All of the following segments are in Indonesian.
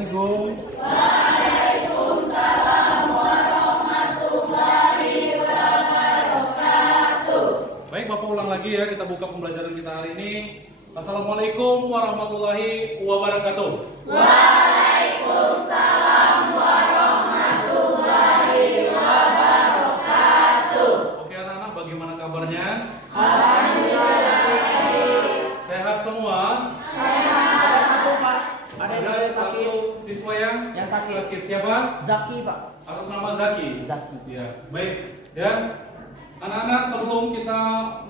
Assalamualaikum. Waalaikumsalam warahmatullahi wabarakatuh. Baik, Bapak ulang lagi ya, kita buka pembelajaran kita hari ini. Assalamualaikum warahmatullahi wabarakatuh. Waalaikumsalam warahmatullahi wabarakatuh. Oke anak-anak, bagaimana kabarnya? Alhamdulillah baik. Sehat semua? Ada satu Pak, ada Ada sakit. satu siswa yang sakit. Siapa? Zaki Pak. Atas nama Zaki. Zaki. Ya, baik. Ya, anak-anak, sebelum kita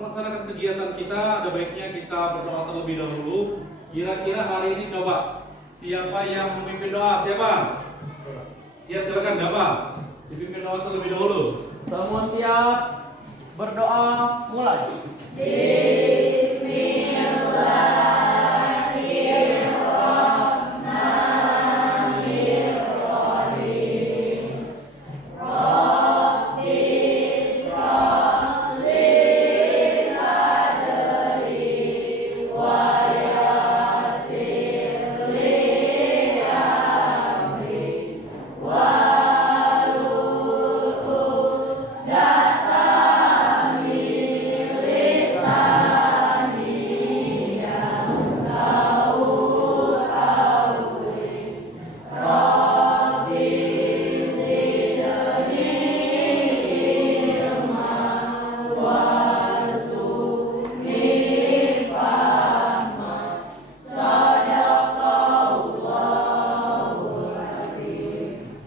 melaksanakan kegiatan kita, ada baiknya kita berdoa terlebih dahulu. Kira-kira hari ini coba siapa yang memimpin doa? Siapa? Ya, silakan Bapak. Dipimpin doa terlebih dahulu. Semua siap? Berdoa mulai.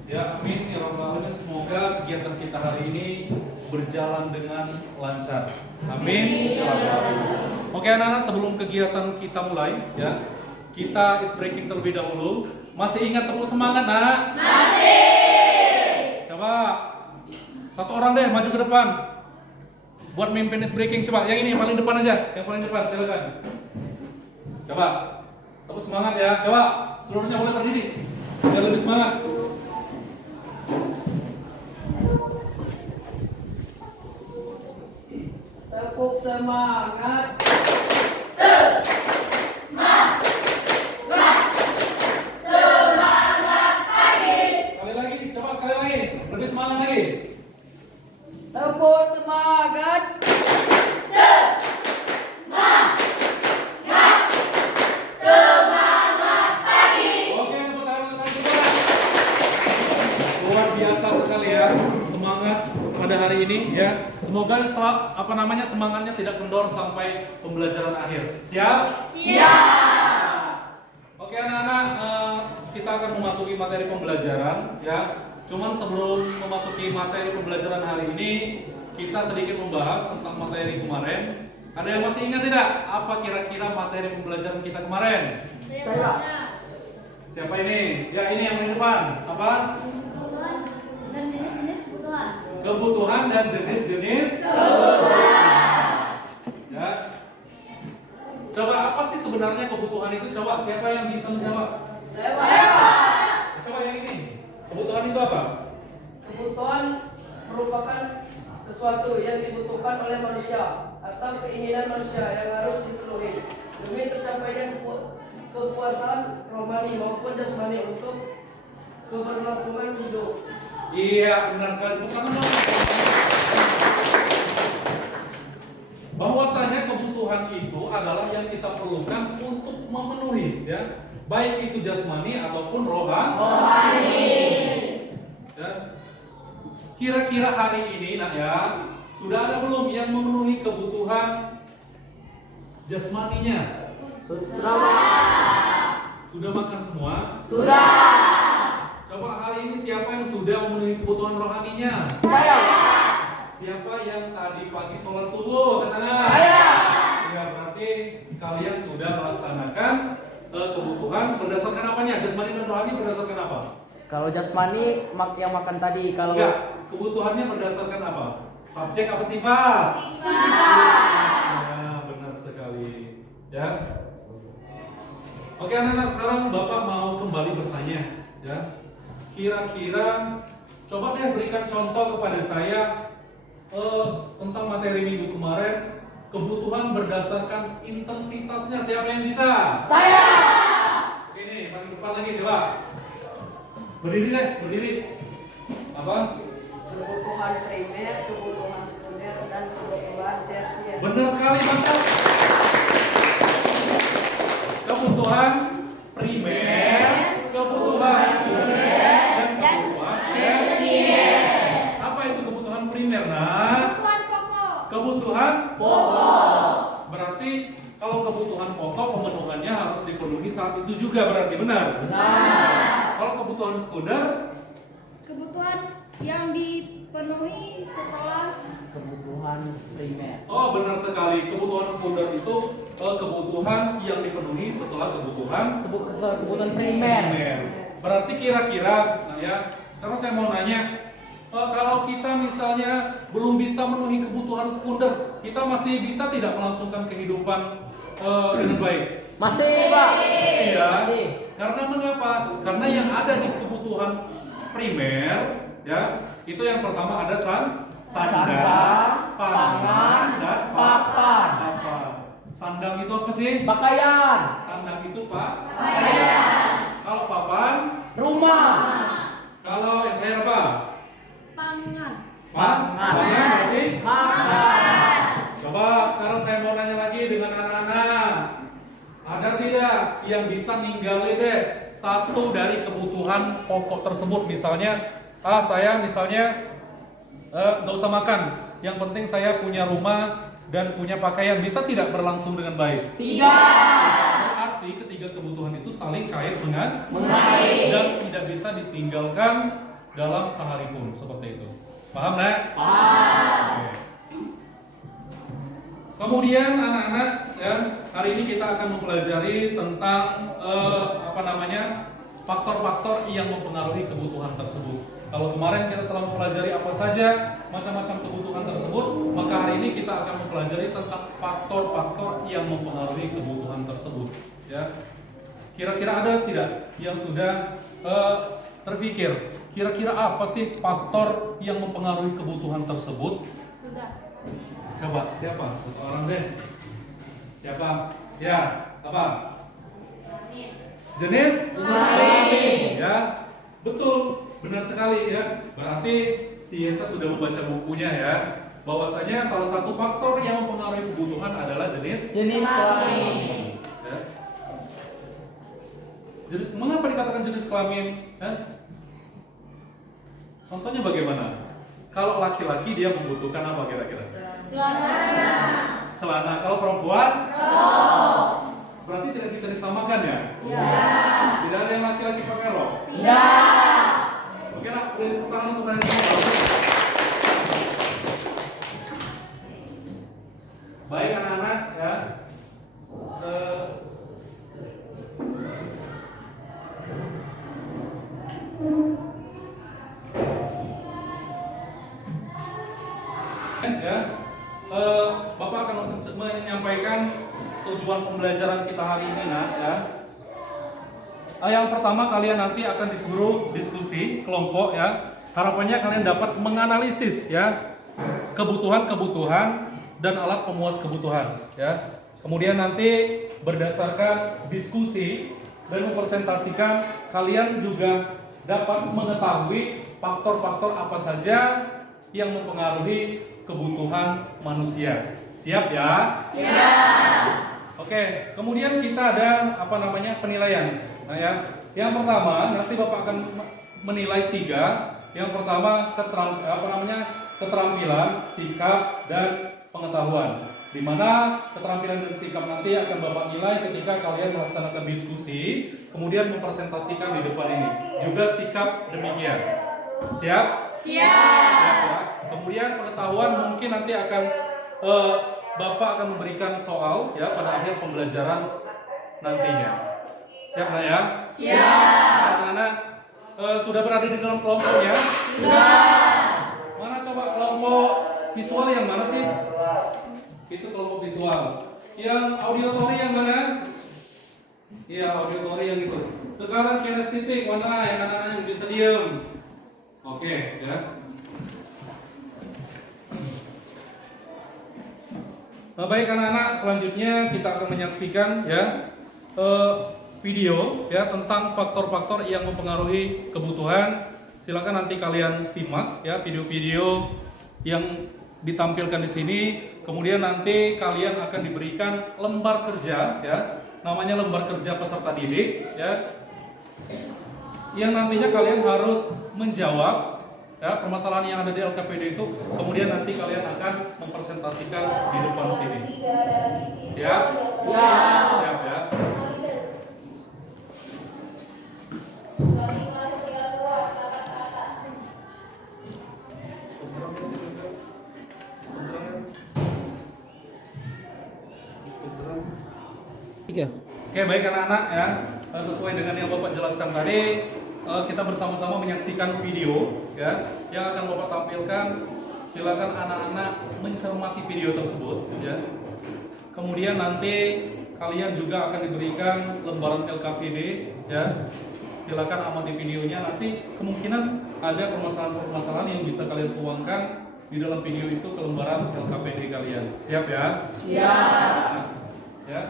Ya, amin ya rabbal alamin. Semoga kegiatan kita hari ini berjalan dengan lancar. Amin ya rabbal alamin. Oke anak-anak, sebelum kegiatan kita mulai ya, kita is breaking terlebih dahulu. Masih ingat tepuk semangat, Nak? Masih. Coba satu orang deh maju ke depan. Buat mimpin is breaking, coba yang ini yang paling depan aja, yang paling depan, silakan. Coba tepuk semangat ya, coba seluruhnya boleh berdiri biar lebih semangat. Tepuk semangat. Sekali lagi, coba sekali lagi, lebih semangat lagi. Tepuk semangat. Oke, tepuk tangan teman-teman semua. Luar biasa sekali ya semangat pada hari ini ya. Semoga semangatnya tidak kendor sampai pembelajaran akhir. Siap? Oke anak-anak, kita akan memasuki materi pembelajaran ya. Cuman sebelum memasuki materi pembelajaran hari ini, kita sedikit membahas tentang materi kemarin. Ada yang masih ingat tidak? Apa kira-kira materi pembelajaran kita kemarin? Saya. Siapa ini? Ya, ini yang di depan. Apa? Kebutuhan dan jenis-jenis kebutuhan. Kebutuhan dan jenis-jenis kebutuhan. Ya. Coba apa sih sebenarnya kebutuhan itu? Coba siapa yang bisa menjawab? Saya. Coba yang ini. Kebutuhan itu apa? Kebutuhan merupakan sesuatu yang dibutuhkan oleh manusia atau keinginan manusia yang harus dipenuhi demi tercapainya kepuasan rohani maupun jasmani untuk keberlangsungan hidup. Iya, benar sekali. Bukan dong. Bahwasanya kebutuhan itu adalah yang kita perlukan untuk memenuhi ya, baik itu jasmani ataupun rohani. Ya. Kira-kira hari ini nak ya, sudah ada belum yang memenuhi kebutuhan jasmaninya? Sudah makan semua? Coba hari ini siapa yang sudah memenuhi kebutuhan rohaninya? Saya. Siapa yang tadi pagi sholat subuh? Katakan. Ya, berarti kalian sudah melaksanakan kebutuhan berdasarkan apanya? Jasmani dan rohani berdasarkan apa? Kalau jasmani yang makan tadi, kalau Enggak, kebutuhannya berdasarkan apa? Subjek apa sifat? Ya, benar sekali. Ya. Oke anak-anak, sekarang Bapak mau kembali bertanya ya. Kira-kira coba deh berikan contoh kepada saya tentang materi minggu kemarin, kebutuhan berdasarkan intensitasnya. Siapa yang bisa? saya. Oke nih, paling depan lagi coba. Berdiri deh, berdiri. Apa? Kebutuhan primer, kebutuhan sekunder, dan kebutuhan tersier. Benar sekali, mantap. Kebutuhan primer, kebutuhan sekunder, dan kebutuhan tersier. Apa itu kebutuhan primer? Nah, Kebutuhan pokok. kebutuhan pokok. Berarti kalau kebutuhan pokok pemenuhannya harus dipenuhi saat itu juga, berarti benar. Kalau kebutuhan sekunder, Kebutuhan yang dipenuhi setelah Kebutuhan primer. oh benar sekali. Kebutuhan sekunder itu kebutuhan yang dipenuhi setelah kebutuhan Kebutuhan primer. primer. Berarti kira-kira, nah ya, sekarang saya mau nanya, kalau kita misalnya belum bisa memenuhi kebutuhan sekunder, kita masih bisa tidak melangsungkan kehidupan dengan baik? Masih, Pak. Masih ya. Masih. Karena mengapa? Karena yang ada di kebutuhan primer, ya, itu yang pertama ada sandang, pangan, dan papan. papan. Sandang itu apa sih? Pakaian. Sandang itu pak. Kalau papan, Rumah. kalau yang terakhir apa? pangan. Pangan. Berarti. Makan. Coba sekarang saya mau nanya lagi dengan anak-anak. Ada tidak yang bisa ninggalin deh satu dari kebutuhan pokok tersebut? Misalnya, saya misalnya nggak usah makan. Yang penting saya punya rumah dan punya pakaian. Bisa tidak berlangsung dengan baik? Tidak. Berarti ketiga kebutuhan itu saling kait dengan Mengait. dan tidak bisa ditinggalkan dalam sehari pun, seperti itu. Paham, Nak? Paham. Oke. Kemudian anak-anak, ya, hari ini kita akan mempelajari tentang faktor-faktor yang mempengaruhi kebutuhan tersebut. Kalau kemarin kita telah mempelajari apa saja macam-macam kebutuhan tersebut, maka hari ini kita akan mempelajari tentang faktor-faktor yang mempengaruhi kebutuhan tersebut. Ya, kira-kira ada tidak yang sudah terpikir? Kira-kira apa sih faktor yang mempengaruhi kebutuhan tersebut? Sudah. Coba siapa? Satu orang deh. Siapa? Ya, apa? Jenis kelamin. Ya, betul, benar sekali ya. Berarti si Yesa sudah membaca bukunya ya. Bahwasanya salah satu faktor yang mempengaruhi kebutuhan adalah jenis kelamin. ya. Jenis, mengapa dikatakan jenis kelamin? Contohnya bagaimana? Kalau laki-laki dia membutuhkan apa kira-kira? Celana. Kalau perempuan? Berarti tidak bisa disamakan ya? Tidak ada yang laki-laki pakai rok? Oke, nak, beri tepuk tangan untuk kalian semua. Baik anak-anak ya. Bapak akan menyampaikan tujuan pembelajaran kita hari ini, nak ya. Yang pertama kalian nanti akan disuruh diskusi kelompok ya. Harapannya kalian dapat menganalisis ya kebutuhan-kebutuhan dan alat pemuas kebutuhan ya. Kemudian nanti berdasarkan diskusi dan mempresentasikan, kalian juga dapat mengetahui faktor-faktor apa saja yang mempengaruhi kebutuhan manusia. Siap ya? Siap. Oke, kemudian kita ada penilaian. Nah ya, yang pertama nanti Bapak akan menilai 3. Yang pertama keterampilan, sikap, dan pengetahuan. Di mana keterampilan dan sikap nanti akan Bapak nilai ketika kalian melaksanakan diskusi, kemudian mempresentasikan di depan ini. Juga sikap demikian. Siap? Siap ya. Kemudian pengetahuan mungkin nanti akan Bapak akan memberikan soal ya pada akhir pembelajaran nantinya. Siap nggak ya? Siap. Anak-anak sudah berada di dalam kelompoknya? Sudah. Mana coba kelompok visual yang mana sih? Itu kelompok visual. Yang auditori yang mana? Iya, auditori yang itu. Sekarang kinestetik mana yang anak-anak yang bisa diam? Oke, ya. Baik anak-anak, selanjutnya kita akan menyaksikan ya video ya tentang faktor-faktor yang mempengaruhi kebutuhan. Silakan nanti kalian simak ya video-video yang ditampilkan di sini. Kemudian nanti kalian akan diberikan lembar kerja ya, namanya lembar kerja peserta didik ya, yang nantinya kalian harus menjawab ya permasalahan yang ada di LKPD itu. Kemudian nanti kalian akan mempresentasikan di depan sini. Siap? Siap ya. Oke, baik anak-anak ya, sesuai dengan yang Bapak jelaskan tadi, kita bersama-sama menyaksikan video ya yang akan Bapak tampilkan. Silakan anak-anak mencermati video tersebut ya. Kemudian nanti kalian juga akan diberikan lembaran LKPD ya. Silakan amati videonya. Nanti kemungkinan ada permasalahan-permasalahan yang bisa kalian tuangkan di dalam video itu ke lembaran LKPD kalian. Siap ya? Siap. Nah, ya.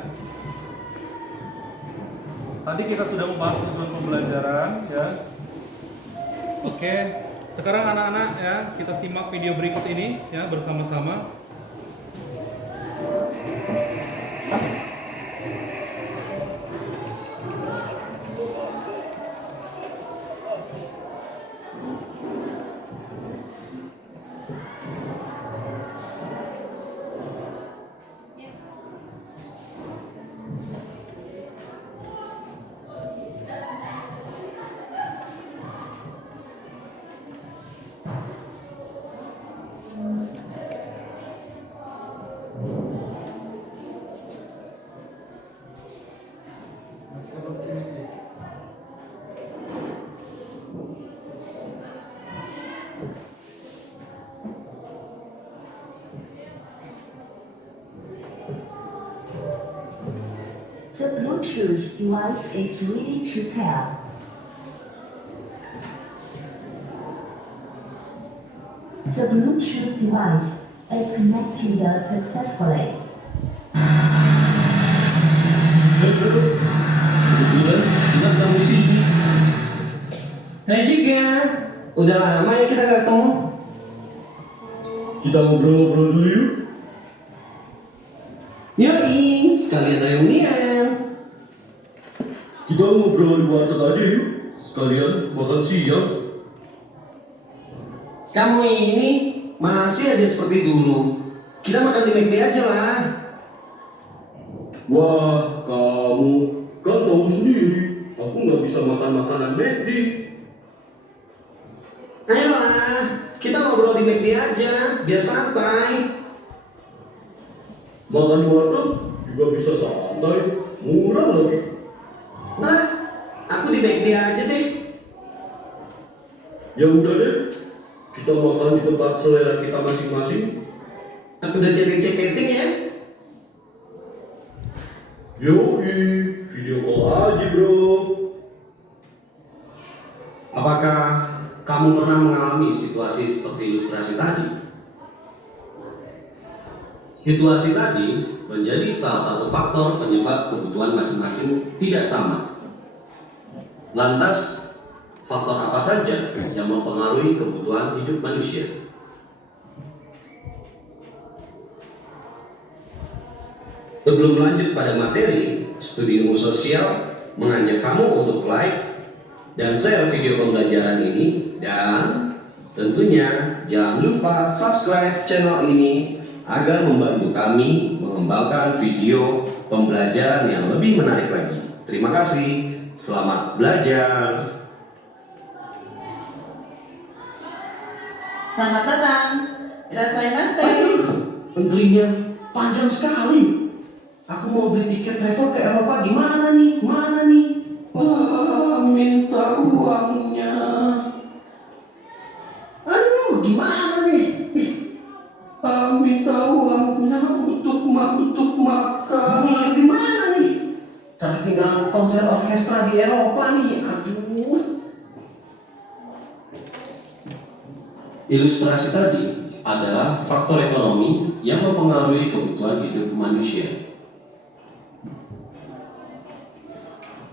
Tadi kita sudah membahas tujuan pembelajaran ya. Oke, sekarang anak-anak ya, kita simak video berikut ini ya bersama-sama. The Bluetooth device is ready to pair. The Bluetooth device is connected successfully. Kebetulan kita ketemu di sini. Hai Jika, udah lama ya kita gak ketemu. Kita ngobrol-ngobrol dulu yuk. Yoi, sekalian reunian. Kita ngobrol di warteg aja yuk, sekalian makan siang. Kamu ini masih aja seperti dulu. Kita makan di McD aja lah. Wah, kamu kan tahu sendiri, aku nggak bisa makan makanan McD. Ayolah, kita ngobrol di McD aja, biar santai. Makan di warteg juga bisa santai, murah lagi. Nah, aku di McD aja deh. Ya udah deh, kita makan di tempat selera kita masing-masing. Aku udah chatting ya. Yoi, video call aja bro. Apakah kamu pernah mengalami situasi seperti ilustrasi tadi? Situasi tadi menjadi salah satu faktor penyebab kebutuhan masing-masing tidak sama. Lantas, faktor apa saja yang mempengaruhi kebutuhan hidup manusia? Sebelum lanjut pada materi, studi ilmu sosial mengajak kamu untuk like dan share video pembelajaran ini, dan tentunya jangan lupa subscribe channel ini agar membantu kami mengembangkan video pembelajaran yang lebih menarik lagi. Terima kasih, selamat belajar. Selamat datang. Irasaimasen. Menterinya panjang sekali. Aku mau beli tiket travel ke Eropa, gimana nih? Mana nih? Wah, minta uangnya. Aduh, gimana nih? Minta uangnya untuk makan. Gimana nih? Cara tinggal konser orkestra di Eropa nih. Aduh. Ilustrasi tadi adalah faktor ekonomi yang mempengaruhi kebutuhan hidup manusia.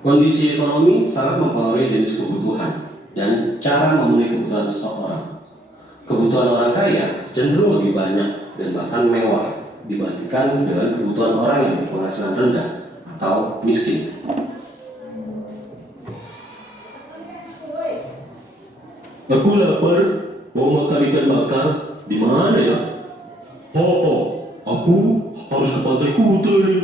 Kondisi ekonomi sangat mempengaruhi jenis kebutuhan dan cara memenuhi kebutuhan seseorang. Kebutuhan orang kaya cenderung lebih banyak dan bahkan mewah dibandingkan dengan kebutuhan orang yang berpenghasilan rendah atau miskin. Aku lapar, mau makan ikan bakar. Di mana ya? Aku harus ke Pantai Kuta nih.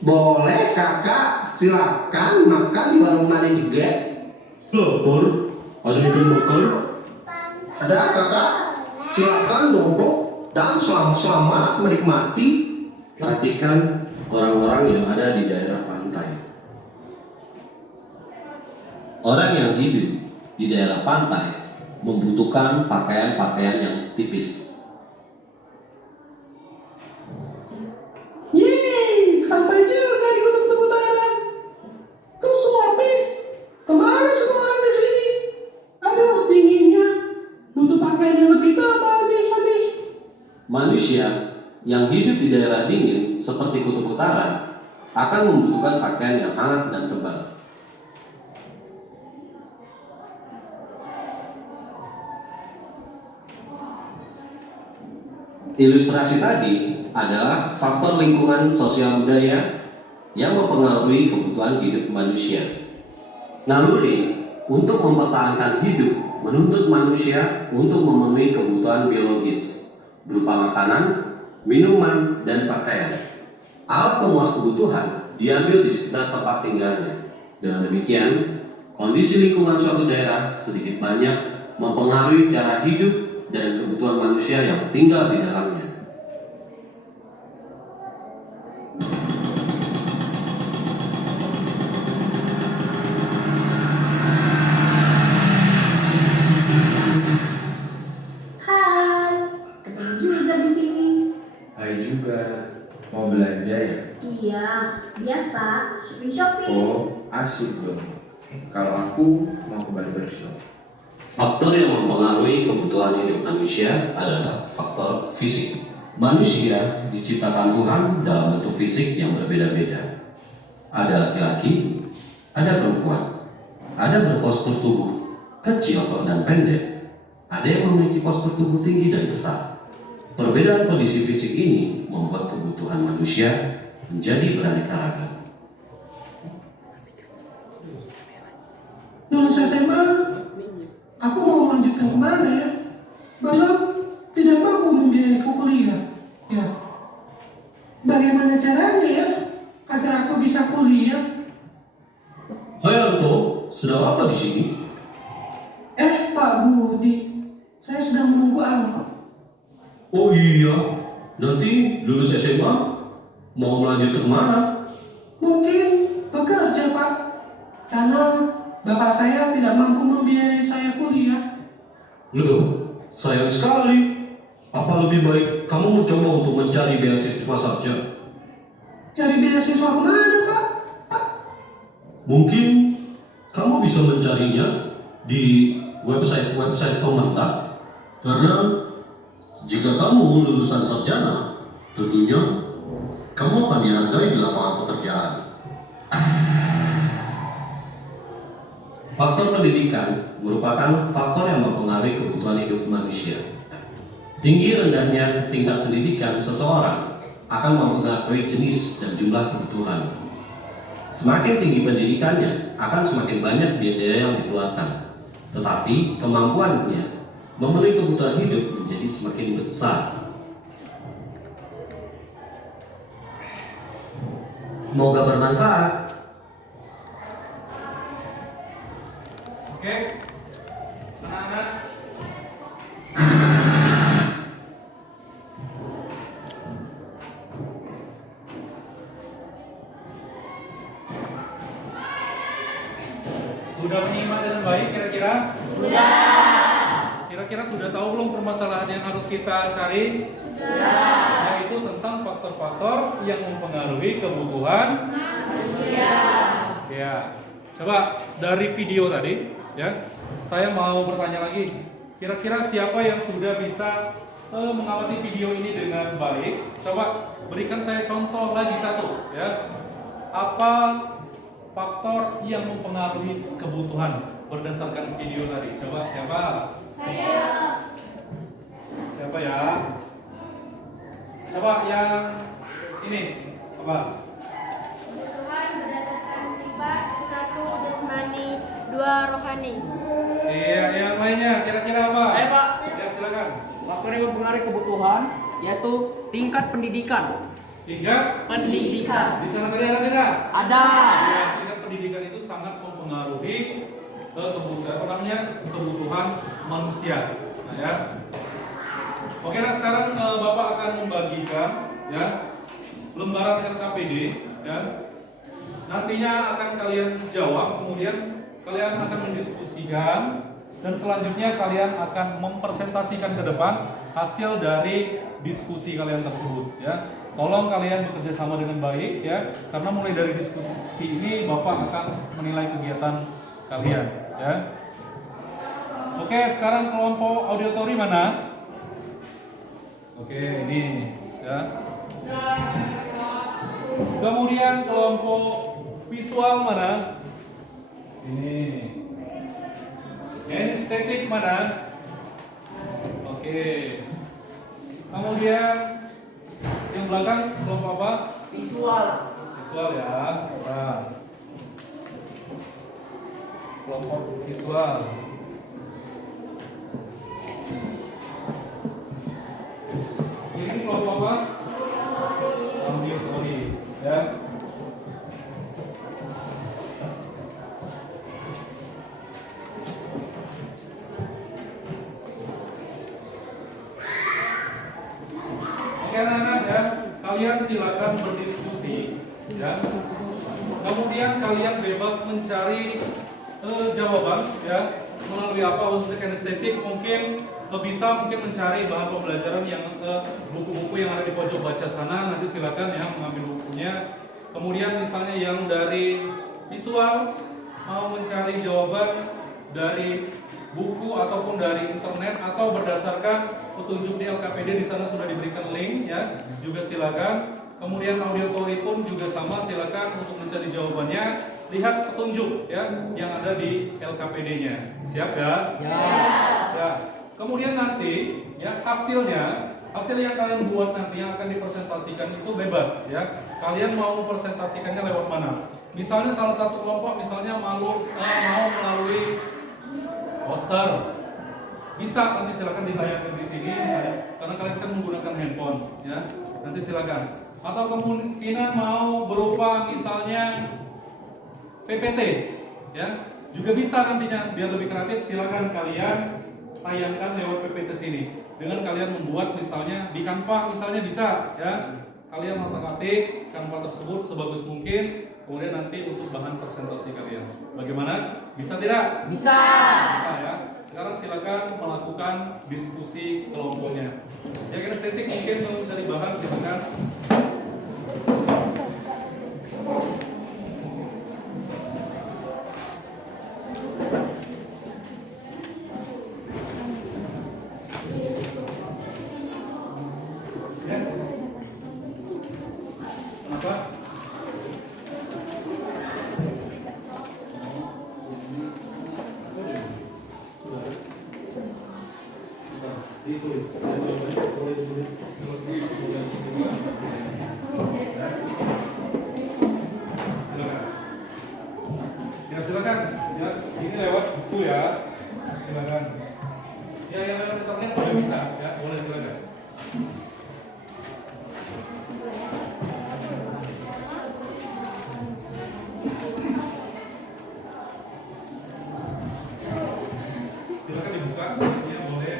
Boleh kakak, silakan makan di warung mana juga. Lapar, ada ikan bakar? Ada kakak, silakan duduk dan selamat menikmati. Perhatikan orang-orang yang ada di daerah pantai. Orang yang hidup di daerah pantai membutuhkan pakaian-pakaian yang tipis. Yeay, sampai juga di Kutub Utara. Kau suami, kemana semua orang di sini? Aduh, dinginnya. Butuh pakaian yang lebih tebal nih. Manusia yang hidup di daerah dingin seperti Kutub Utara akan membutuhkan pakaian yang hangat dan tebal. Ilustrasi tadi adalah faktor lingkungan sosial budaya yang mempengaruhi kebutuhan hidup manusia. Naluri untuk mempertahankan hidup menuntut manusia untuk memenuhi kebutuhan biologis berupa makanan, minuman, dan pakaian. Alat pemuas kebutuhan diambil di sekitar tempat tinggalnya. Dengan demikian, kondisi lingkungan suatu daerah sedikit banyak mempengaruhi cara hidup dan kebutuhan manusia yang tinggal di dalamnya. Hai, ketemu juga di sini. Hai juga, mau belanja ya? Iya, biasa shopping. Oh, asik dong. Kalau aku mau ke barbershop. Faktor yang mempengaruhi kebutuhan hidup manusia adalah faktor fisik. Manusia diciptakan Tuhan dalam bentuk fisik yang berbeda-beda. Ada laki-laki, ada perempuan, ada berpostur tubuh kecil dan pendek, ada yang memiliki postur tubuh tinggi dan besar. Perbedaan kondisi fisik ini membuat kebutuhan manusia menjadi beraneka ragam. Lulus SMA, aku mau melanjutkan kemana ya? Belum, tidak mampu membiayai kuliah. Ya, bagaimana caranya ya agar aku bisa kuliah? Hai Anto, sedang apa di sini? Pak Budi, saya sedang menunggu angkot. Oh iya, nanti lulus SMA mau melanjut ke mana? Mungkin bekerja Pak, karena bapak saya tidak mampu membiayai saya kuliah. Loh, sayang sekali. Apa lebih baik kamu mencoba untuk mencari beasiswa saja? Cari beasiswa kemana Pak? Mungkin kamu bisa mencarinya di website pemerintah. Karena jika kamu lulusan sarjana, tentunya kamu akan dihargai di lapangan pekerjaan. Faktor pendidikan merupakan faktor yang mempengaruhi kebutuhan hidup manusia. Tinggi rendahnya tingkat pendidikan seseorang akan mempengaruhi jenis dan jumlah kebutuhan. Semakin tinggi pendidikannya, akan semakin banyak biaya yang dikeluarkan. Tetapi kemampuannya memenuhi kebutuhan hidup menjadi semakin besar. Semoga bermanfaat. Oke, anak-anak. Sudah menyimak dengan baik kira-kira? Sudah. Kira-kira sudah tahu belum permasalahan yang harus kita cari? Sudah. Yaitu tentang faktor-faktor yang mempengaruhi kebutuhan manusia. Ya. Coba dari video tadi, ya. Saya mau bertanya lagi. Kira-kira siapa yang sudah bisa mengamati video ini dengan baik, coba berikan saya contoh lagi satu, ya. Apa faktor yang mempengaruhi kebutuhan berdasarkan video tadi? Coba siapa? Saya. Siapa ya? Coba yang ini apa? Kebutuhan berdasarkan sifat, 1 jasmani, 2 rohani. Iya, yang lainnya kira-kira apa? Saya, Pak. Ya, silakan. Faktor yang mempengaruhi kebutuhan yaitu tingkat pendidikan. Tingkat Pendidikan. di sana tadi ada tidak? Ada. Ya, tingkat pendidikan itu sangat mempengaruhi kebutuhan apa namanya? Kebutuhan manusia. Nah, ya. Oke, nah sekarang Bapak akan membagikan ya lembaran LKPD ya. Nantinya akan kalian jawab, kemudian kalian akan mendiskusikan dan selanjutnya kalian akan mempresentasikan ke depan hasil dari diskusi kalian tersebut ya. Tolong kalian bekerja sama dengan baik ya, karena mulai dari diskusi ini Bapak akan menilai kegiatan kalian ya. Oke, sekarang kelompok auditori mana? Oke, ini ya. Kemudian kelompok visual mana? Ini. Estetik mana? Oke. Kemudian yang belakang kelompok apa? Visual. Visual ya. Nah. Kelompok visual. Ini kelompok apa? Auditori ya. Oke anak-anak ya, kalian silakan berdiskusi ya. Kemudian kalian bebas mencari jawaban ya melalui apa khusus estetik mungkin bisa mencari bahan pembelajaran yang buku-buku yang ada di pojok baca sana, nanti silakan ya mengambil bukunya. Kemudian misalnya yang dari visual mau mencari jawaban dari buku ataupun dari internet atau berdasarkan petunjuk di LKPD, di sana sudah diberikan link ya, juga silakan. Kemudian auditori pun juga sama, silakan untuk mencari jawabannya, lihat petunjuk ya yang ada di LKPD-nya. Siap ya? Siap. Ya. Kemudian nanti ya hasil yang kalian buat nanti yang akan dipresentasikan itu bebas ya. Kalian mau presentasikannya lewat mana? Misalnya salah satu kelompok misalnya mau melalui poster, bisa nanti silakan ditayangkan di sini misalnya, karena kalian kan menggunakan handphone ya, nanti silakan. Atau kemungkinan mau berupa misalnya PPT ya, juga bisa nantinya biar lebih kreatif, silakan kalian tayangkan lewat PPT sini dengan kalian membuat misalnya di Canva misalnya bisa ya, kalian otak-atik Canva tersebut sebagus mungkin, kemudian nanti untuk bahan presentasi kalian bagaimana, bisa tidak? Bisa ya. Sekarang silakan melakukan diskusi kelompoknya ya. Kinestetik mungkin mencari bahan silakan. Silakan ya, ini lewat buku ya, silakan ya, yang lewat internet juga bisa ya, boleh silakan. Silakan dibuka ya, boleh.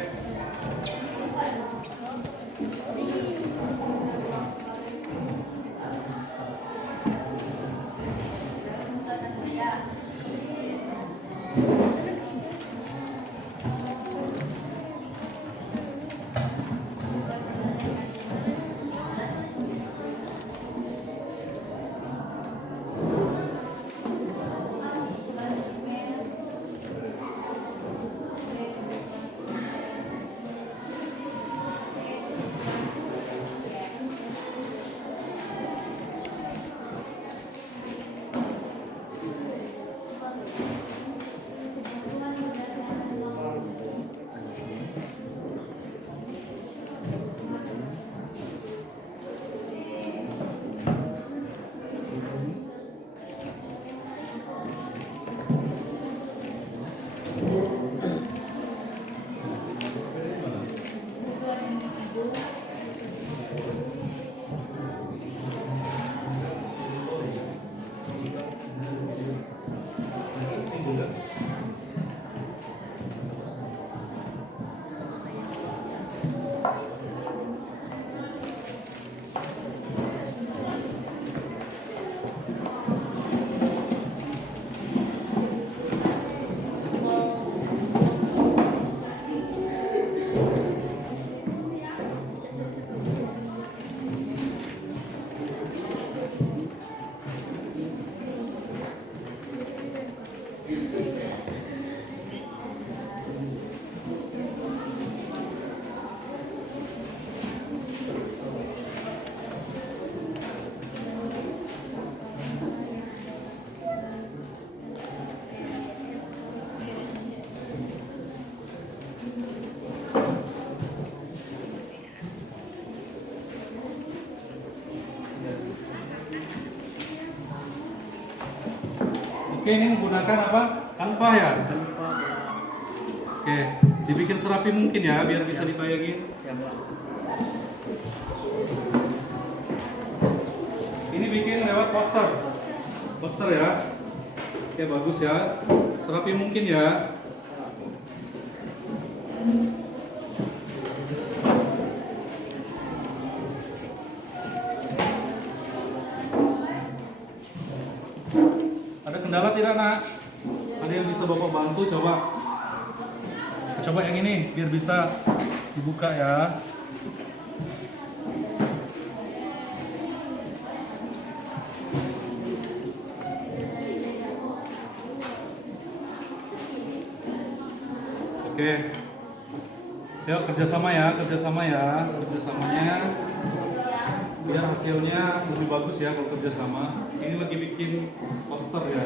Oke, ini menggunakan apa? Kanva ya? Oke, dibikin serapi mungkin ya, biar bisa ditayangin. Ini bikin lewat poster. Poster ya. Oke, bagus ya. Serapi mungkin ya. Ada kendala tidak, Nak? Ada yang bisa Bapak bantu? Coba yang ini biar bisa dibuka ya. Oke. Yuk kerjasamanya, kerjasamanya biar hasilnya lebih bagus ya kalau kerjasama. Ini lagi bikin poster ya.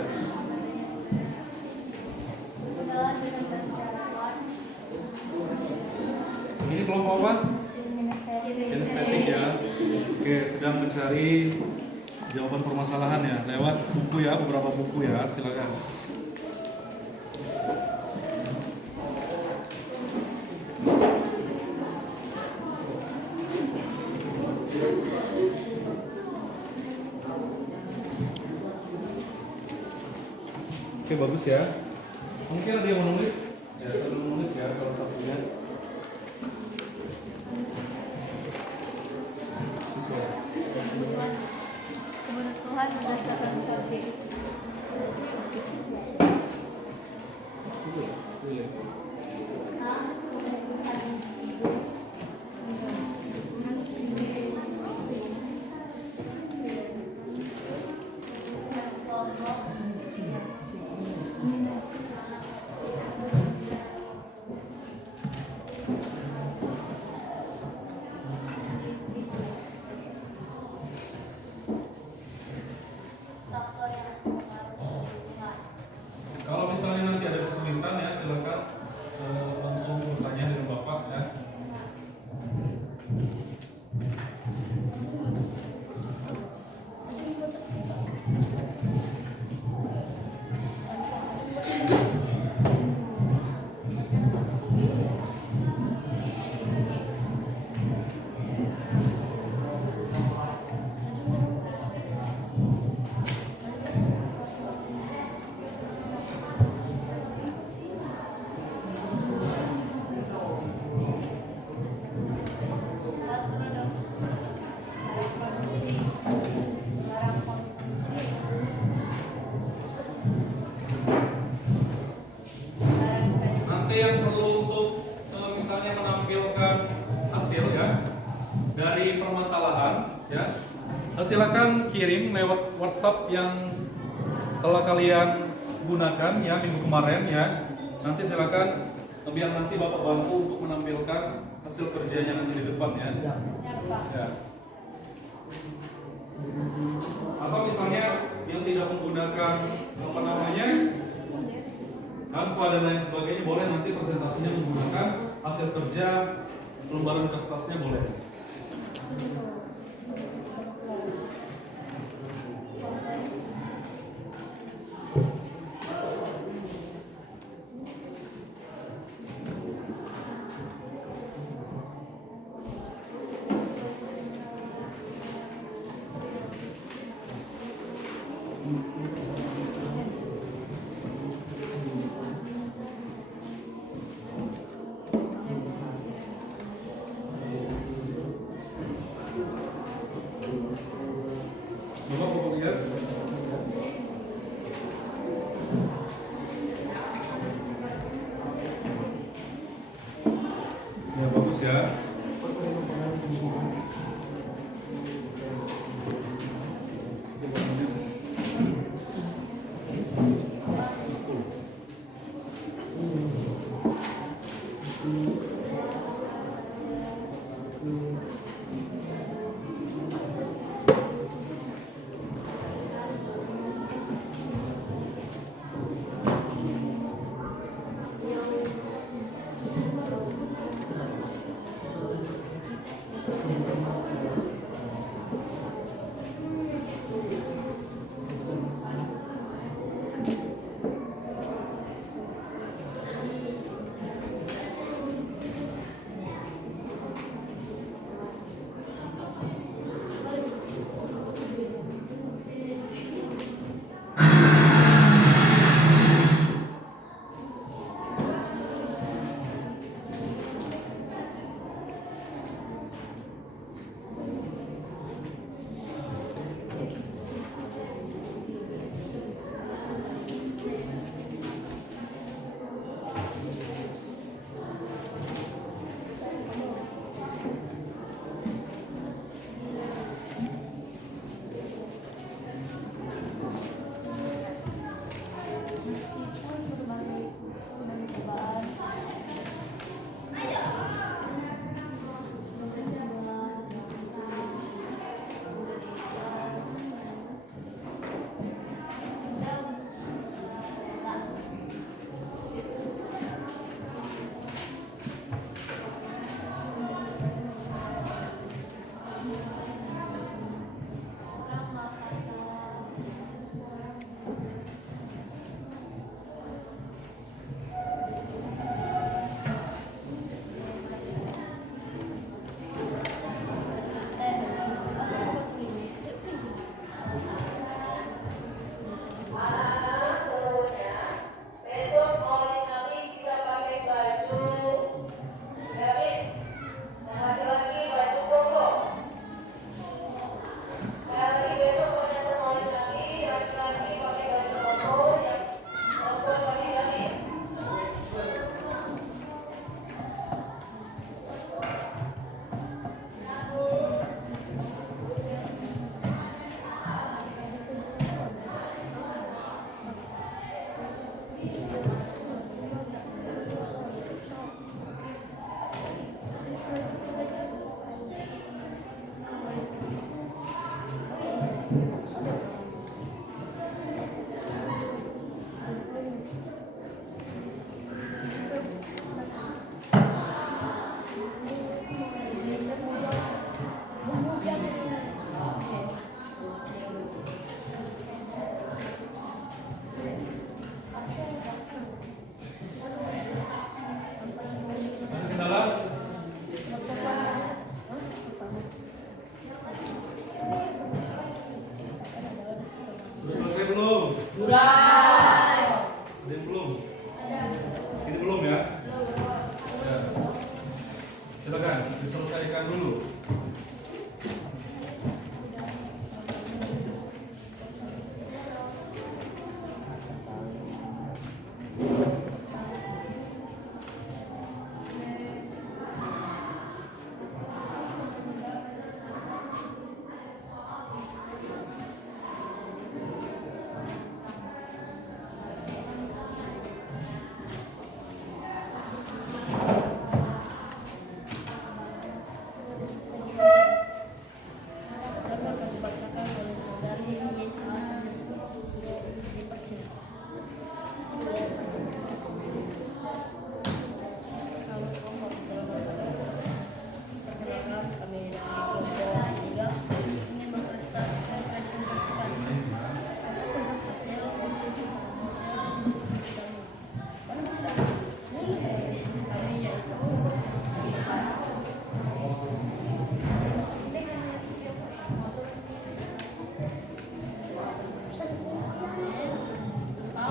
Ini kelompok apa? Kinestetik ya. Oke, sedang mencari jawaban permasalahan ya lewat buku ya, beberapa buku ya, silakan. Oke, bagus ya. Mungkin ada yang menulis ya, sambil menulis ya salah satunya. Sesuai. Kebutuhan berdasarkan subjek. Iya. Kalau misalnya nanti ada kesulitan ya silakan langsung bertanya dengan Bapak ya. Nanti yang perlu untuk misalnya menampilkan hasil ya dari permasalahan ya, silakan kirim lewat WhatsApp yang telah kalian gunakan ya minggu kemarin ya. Nanti silakan biar nanti Bapak bantu untuk menampilkan hasil kerjanya nanti di depan ya. Ya. Atau misalnya yang tidak menggunakan apa namanya Canva dan lain sebagainya boleh nanti presentasinya menggunakan hasil kerja lembaran kertasnya boleh. Coba Bapak lihat. Ya bagus ya. Silakan diselesaikan dulu.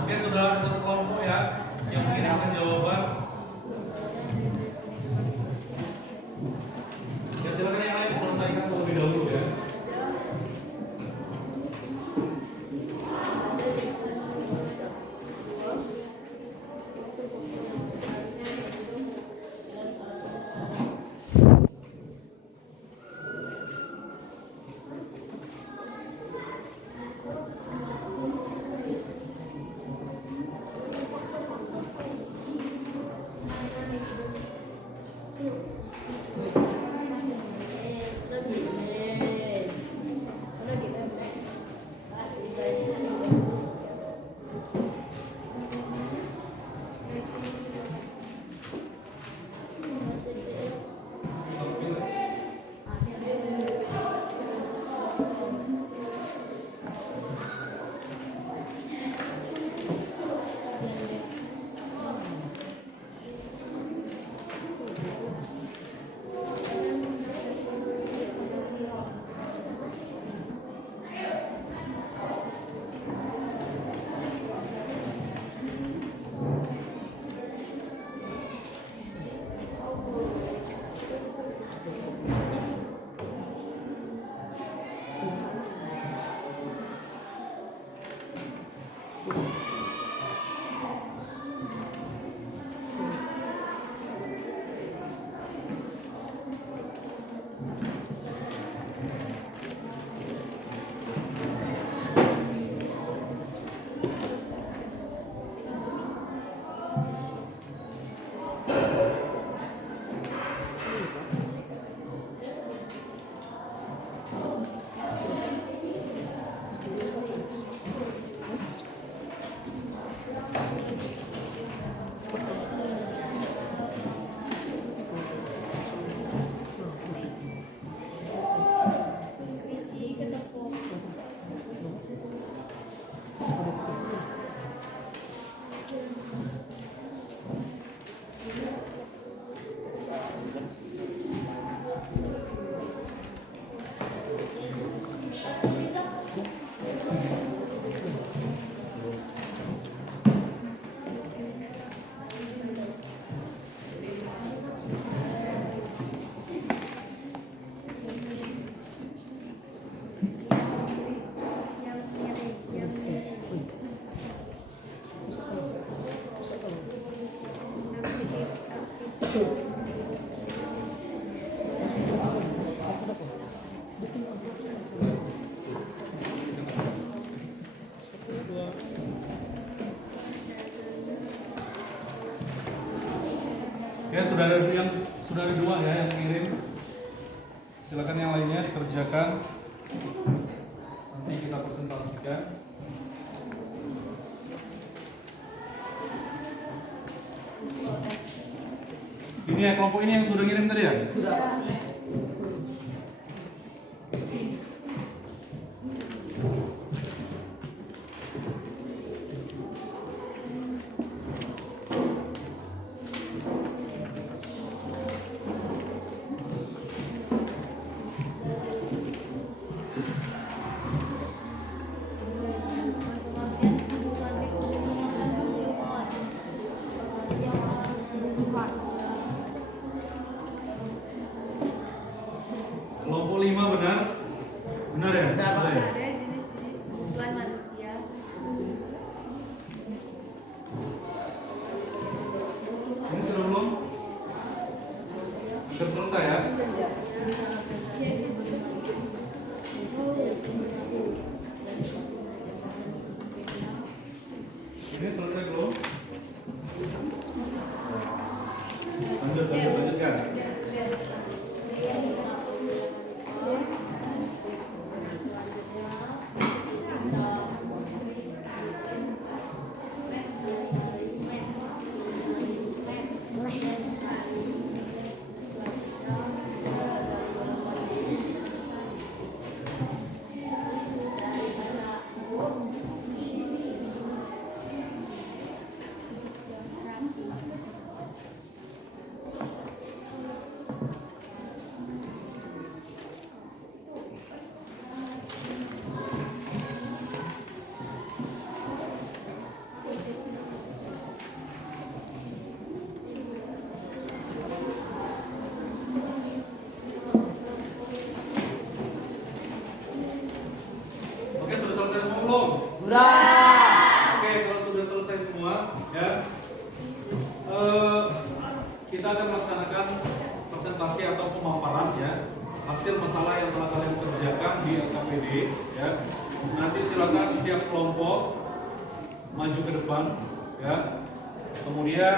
Oke, sudah ada satu kelompok ya yang mengirimkan jawaban. Ya, silakan yang lain diselesaikan terlebih dahulu ya. Ya, sudah ada dua ya yang kirim. Silakan yang lainnya dikerjakan. Nanti kita presentasikan. Ini ya kelompok ini yang sudah kirim tadi ya? Sudah. benar? Benar ya? Benar, Pak. Sudah ya? Ada jenis-jenis kebutuhan manusia. Ini sudah belum? Sudah selesai ya? Ini selesai belum? Lanjutkan. Oke, sudah selesai semua belum? Sudah. Oke, kalau sudah selesai semua, ya, kita akan melaksanakan presentasi atau pemaparan ya hasil masalah yang telah kalian kerjakan di LKPD. Ya, nanti silakan setiap kelompok maju ke depan, ya. Kemudian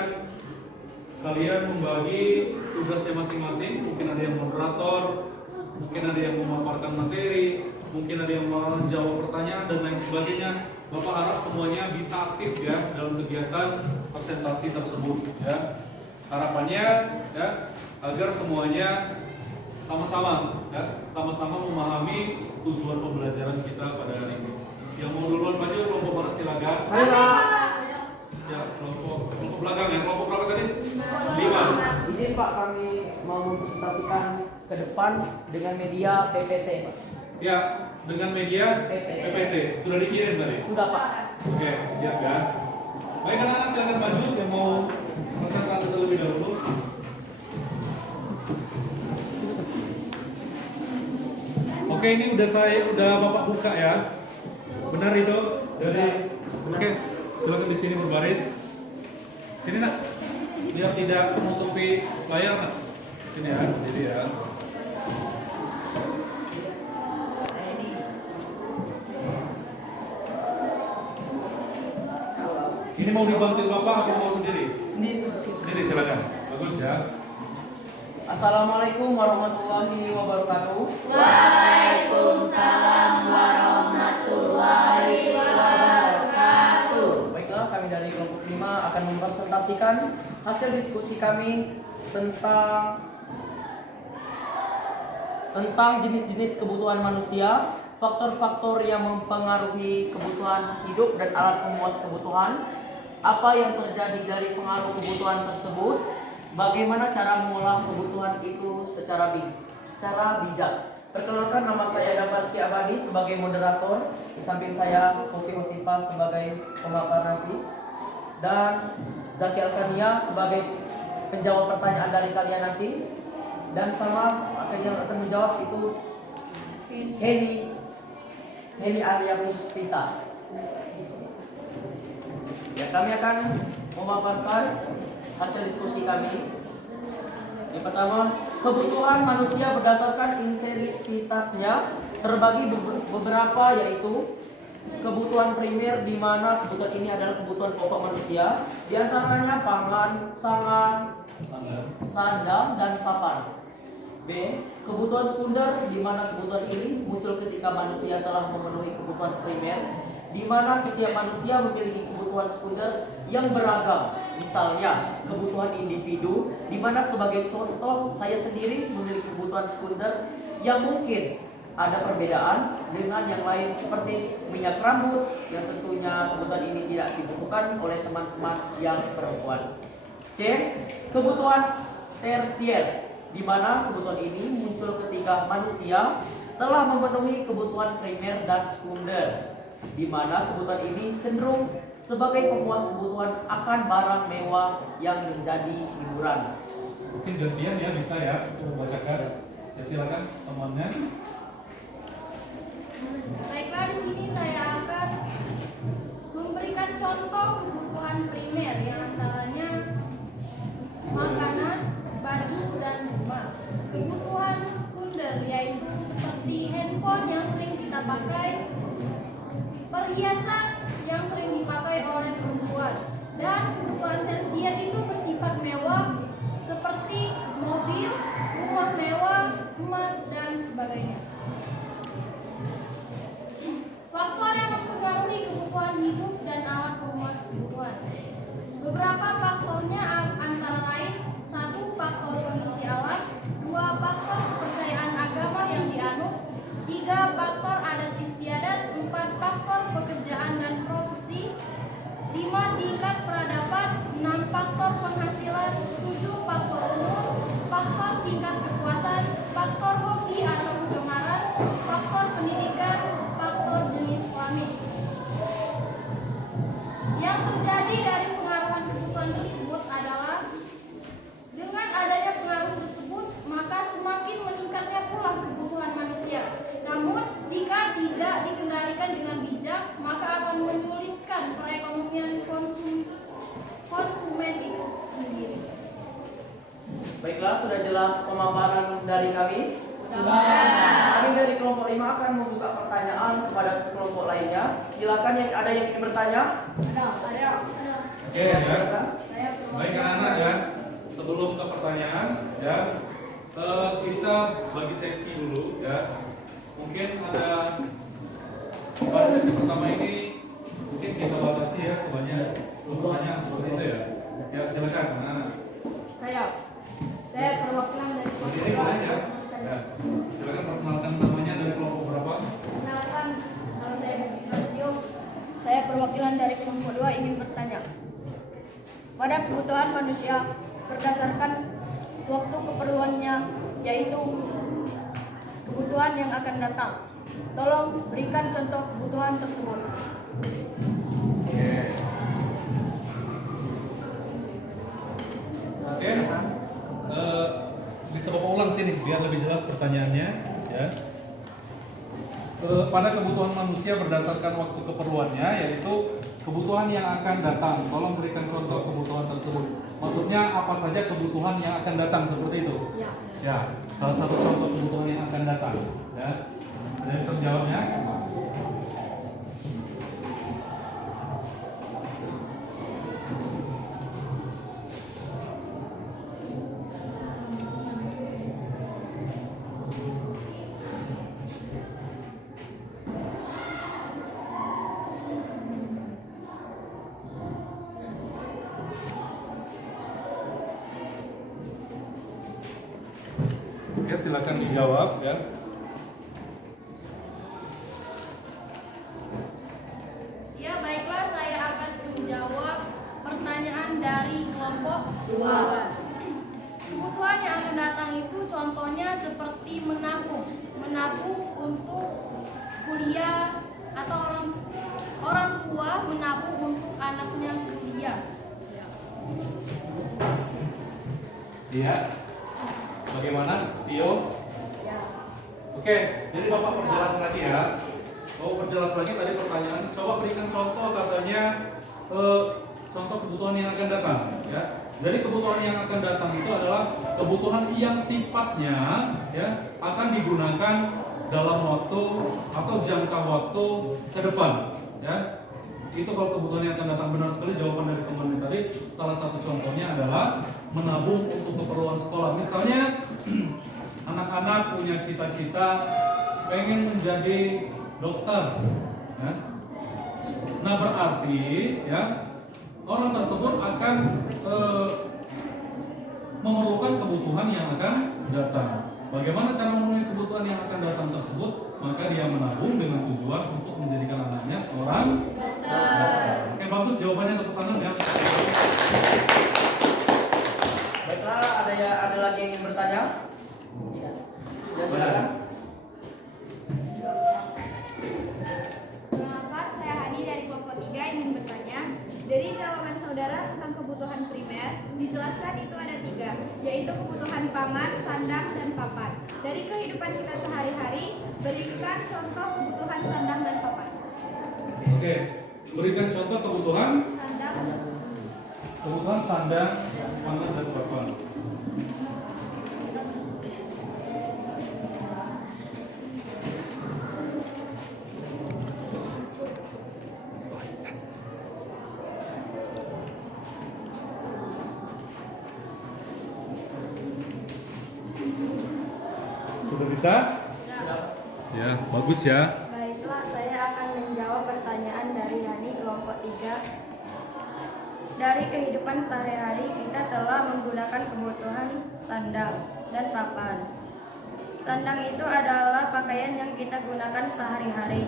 kalian membagi tugasnya masing-masing. Mungkin ada yang moderator, mungkin ada yang memaparkan materi, mungkin ada yang menjawab pertanyaan dan lain sebagainya. Bapak harap semuanya bisa aktif ya dalam kegiatan presentasi tersebut ya. Harapannya ya agar semuanya sama-sama memahami tujuan pembelajaran kita pada hari ini. Yang mau duluan maju kelompok mana silakan. Ayo, Pak. Ya, kelompok belakang ya. Kelompok berapa tadi? 5. Izin Pak, kami mau mempresentasikan ke depan dengan media PPT, Pak. Ya, dengan media PPT. Sudah dikirim tadi? Sudah, Pak. Oke, siap ya. Baik anak-anak silakan maju yang mau presentasi terlebih dahulu. Oke, ini udah Bapak buka ya. Benar itu? Oke, silakan di sini berbaris. Sini nak. Biar tidak menutupi layar nak. Sini ya. Jadi ya. Ini mau dibantu Bapak atau mau sendiri? Sendiri. Sendiri silakan. Bagus ya. Assalamualaikum warahmatullahi wabarakatuh. Waalaikumsalam warahmatullahi wabarakatuh. Baiklah, kami dari kelompok 5 akan mempresentasikan hasil diskusi kami tentang jenis-jenis kebutuhan manusia, faktor-faktor yang mempengaruhi kebutuhan hidup dan alat pemuas kebutuhan, apa yang terjadi dari pengaruh kebutuhan tersebut, bagaimana cara mengolah kebutuhan itu secara bijak. Perkenalkan, nama saya Dafarski Abadi sebagai moderator, di samping saya Kopi Hotipa sebagai pemapar nanti, dan Zaki Alkania sebagai penjawab pertanyaan dari kalian nanti, dan sama yang akan menjawab itu Heni Alia Puspita. Ya, kami akan memaparkan hasil diskusi kami. Yang pertama, kebutuhan manusia berdasarkan intensitasnya terbagi beberapa, yaitu kebutuhan primer, di mana kebutuhan ini adalah kebutuhan pokok manusia, di antaranya pangan, sandang, dan papan. B. Kebutuhan sekunder, di mana kebutuhan ini muncul ketika manusia telah memenuhi kebutuhan primer, di mana setiap manusia memiliki kebutuhan sekunder yang beragam. Misalnya, kebutuhan individu, di mana sebagai contoh saya sendiri memiliki kebutuhan sekunder yang mungkin ada perbedaan dengan yang lain, seperti minyak rambut yang tentunya kebutuhan ini tidak dibutuhkan oleh teman-teman yang perempuan. C. Kebutuhan tersier, di mana kebutuhan ini muncul ketika manusia telah memenuhi kebutuhan primer dan sekunder, di mana kebutuhan ini cenderung sebagai pemuas kebutuhan akan barang mewah yang menjadi hiburan. Mungkin gantian ya, bisa ya untuk membacakan. Ya silakan temannya. Baiklah, di sini saya akan memberikan contoh kebutuhan primer yang antaranya makanan, baju, dan rumah. Kebutuhan sekunder yaitu seperti handphone yang sering kita pakai, perhiasan yang sering dipakai oleh perempuan, dan kebutuhan tersier itu bersifat mewah seperti mobil, rumah mewah, emas, dan sebagainya. Faktor yang mempengaruhi kebutuhan hidup dan alat pemuas kebutuhan. Beberapa faktornya antara lain: 1. Faktor kondisi alam, 2. Faktor kepercayaan agama yang dianut, 3. Faktor adat istiadat, 4. Faktor pekerjaan dan profesi, 5. Tingkat peradaban, 6. Faktor penghasilan, 7. Faktor umur, faktor tingkat kepuasan, faktor hobi atau kegemaran, faktor pendidikan, faktor jenis kelamin. Yang terjadi dari pengaruhan kebutuhan tersebut adalah dengan adanya pengaruh tersebut, maka semakin meningkatnya pula kebutuhan manusia. Namun, jika tidak dikendalikan dengan bijak, maka akan menyulitkan perekonomian konsumen itu sendiri. Baiklah, sudah jelas pemaparan dari kami. Kami dari kelompok 5 akan membuka pertanyaan kepada kelompok lainnya. Silakan yang ada yang ingin bertanya. Oke ya. Baik anak-anak ya. Sebelum ke pertanyaan ya, kita bagi sesi dulu ya. Mungkin pada sesi pertama ini mungkin kita batasi ya sebanyak 2 pertanyaan seperti itu ya. Ya silakan anak-anak. Saya perwakilan dari Berdiri boleh ya. Ya. Silakan perkenalkan namanya dari kelompok berapa? Perkenalkan, nama saya Budi Prasetyo. Saya perwakilan dari kelompok 2 ingin bertanya. Pada kebutuhan manusia berdasarkan waktu keperluannya, yaitu kebutuhan yang akan datang. Tolong berikan contoh kebutuhan tersebut. Oke. Bisa Bapak ulang sini biar lebih jelas pertanyaannya ya. Pada kebutuhan manusia berdasarkan waktu keperluannya, yaitu kebutuhan yang akan datang. Tolong berikan contoh kebutuhan tersebut. Maksudnya apa saja kebutuhan yang akan datang seperti itu? Ya, salah satu contoh kebutuhan yang akan datang. Ya, ada yang bisa menjawabnya? Oke, silakan dijawab ya. Ya, baiklah, saya akan menjawab pertanyaan dari kelompok 2. Kebutuhan yang akan datang itu contohnya seperti menabung untuk kuliah, atau orang tua menabung untuk anaknya kuliah. Iya. Bagaimana, Tio? Oke, jadi Bapak perjelas lagi ya. Perjelas lagi tadi pertanyaan. Coba berikan contoh katanya contoh kebutuhan yang akan datang. Ya. Jadi kebutuhan yang akan datang itu adalah kebutuhan yang sifatnya ya akan digunakan dalam waktu atau jangka waktu ke depan. Ya. Itu kalau kebutuhan yang akan datang, benar sekali jawaban dari teman tadi. Salah satu contohnya adalah menabung untuk keperluan sekolah. Misalnya anak-anak punya cita-cita pengen menjadi dokter. Ya. Nah berarti ya orang tersebut akan memerlukan kebutuhan yang akan datang. Bagaimana cara memenuhi kebutuhan yang akan datang tersebut? Maka dia menabung dengan tujuan untuk menjadikan anaknya seorang dokter. Oke, bagus jawabannya, tepuk tangan ya. Baiklah, ada lagi yang ingin bertanya? Ya, silakan. Perkenalkan, saya Hani dari kelompok 3 ingin bertanya. Dari jawaban saudara tentang kebutuhan primer, dijelaskan itu ada 3, yaitu kebutuhan pangan, sandang, dan papan. Dari kehidupan kita sehari-hari, berikan contoh kebutuhan sandang, dan papan. Oke, berikan contoh kebutuhan Sandang, sandang, pangan, dan papan. Sudah bisa? Ya, bagus ya. baiklah, saya akan menjawab pertanyaan dari Yani kelompok 3. Dari kehidupan sehari-hari kita telah menggunakan kebutuhan sandang dan papan. Sandang itu adalah pakaian yang kita gunakan sehari-hari,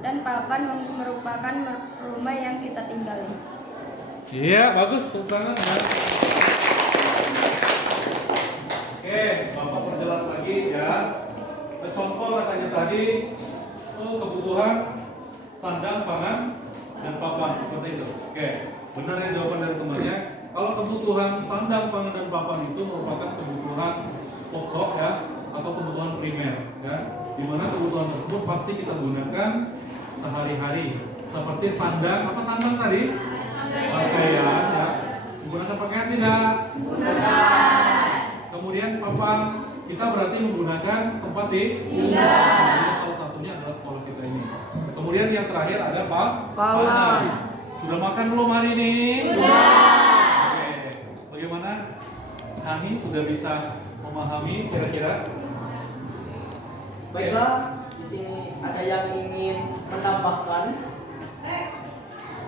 dan papan merupakan rumah yang kita tinggali. Iya, bagus, tepuk tangan ya. Oke, Bapak perjelas lagi ya. Contoh katanya tadi, kebutuhan sandang, pangan, dan papan seperti itu. Oke, benar ya jawaban dari temannya. Kalau kebutuhan sandang, pangan, dan papan itu merupakan kebutuhan pokok ya, atau kebutuhan primer ya. Dimana kebutuhan tersebut pasti kita gunakan sehari-hari. Seperti sandang, apa sandang tadi? Pakaian ya. Menggunakan pakaian tidak? Kemudian papan, kita berarti menggunakan tempat tinggal. Salah satunya adalah sekolah kita ini. Kemudian yang terakhir ada pangan. Sudah makan belum hari ini? Sudah. Oke. Bagaimana? Hani sudah bisa memahami kira-kira? Baiklah, di sini ada yang ingin menambahkan.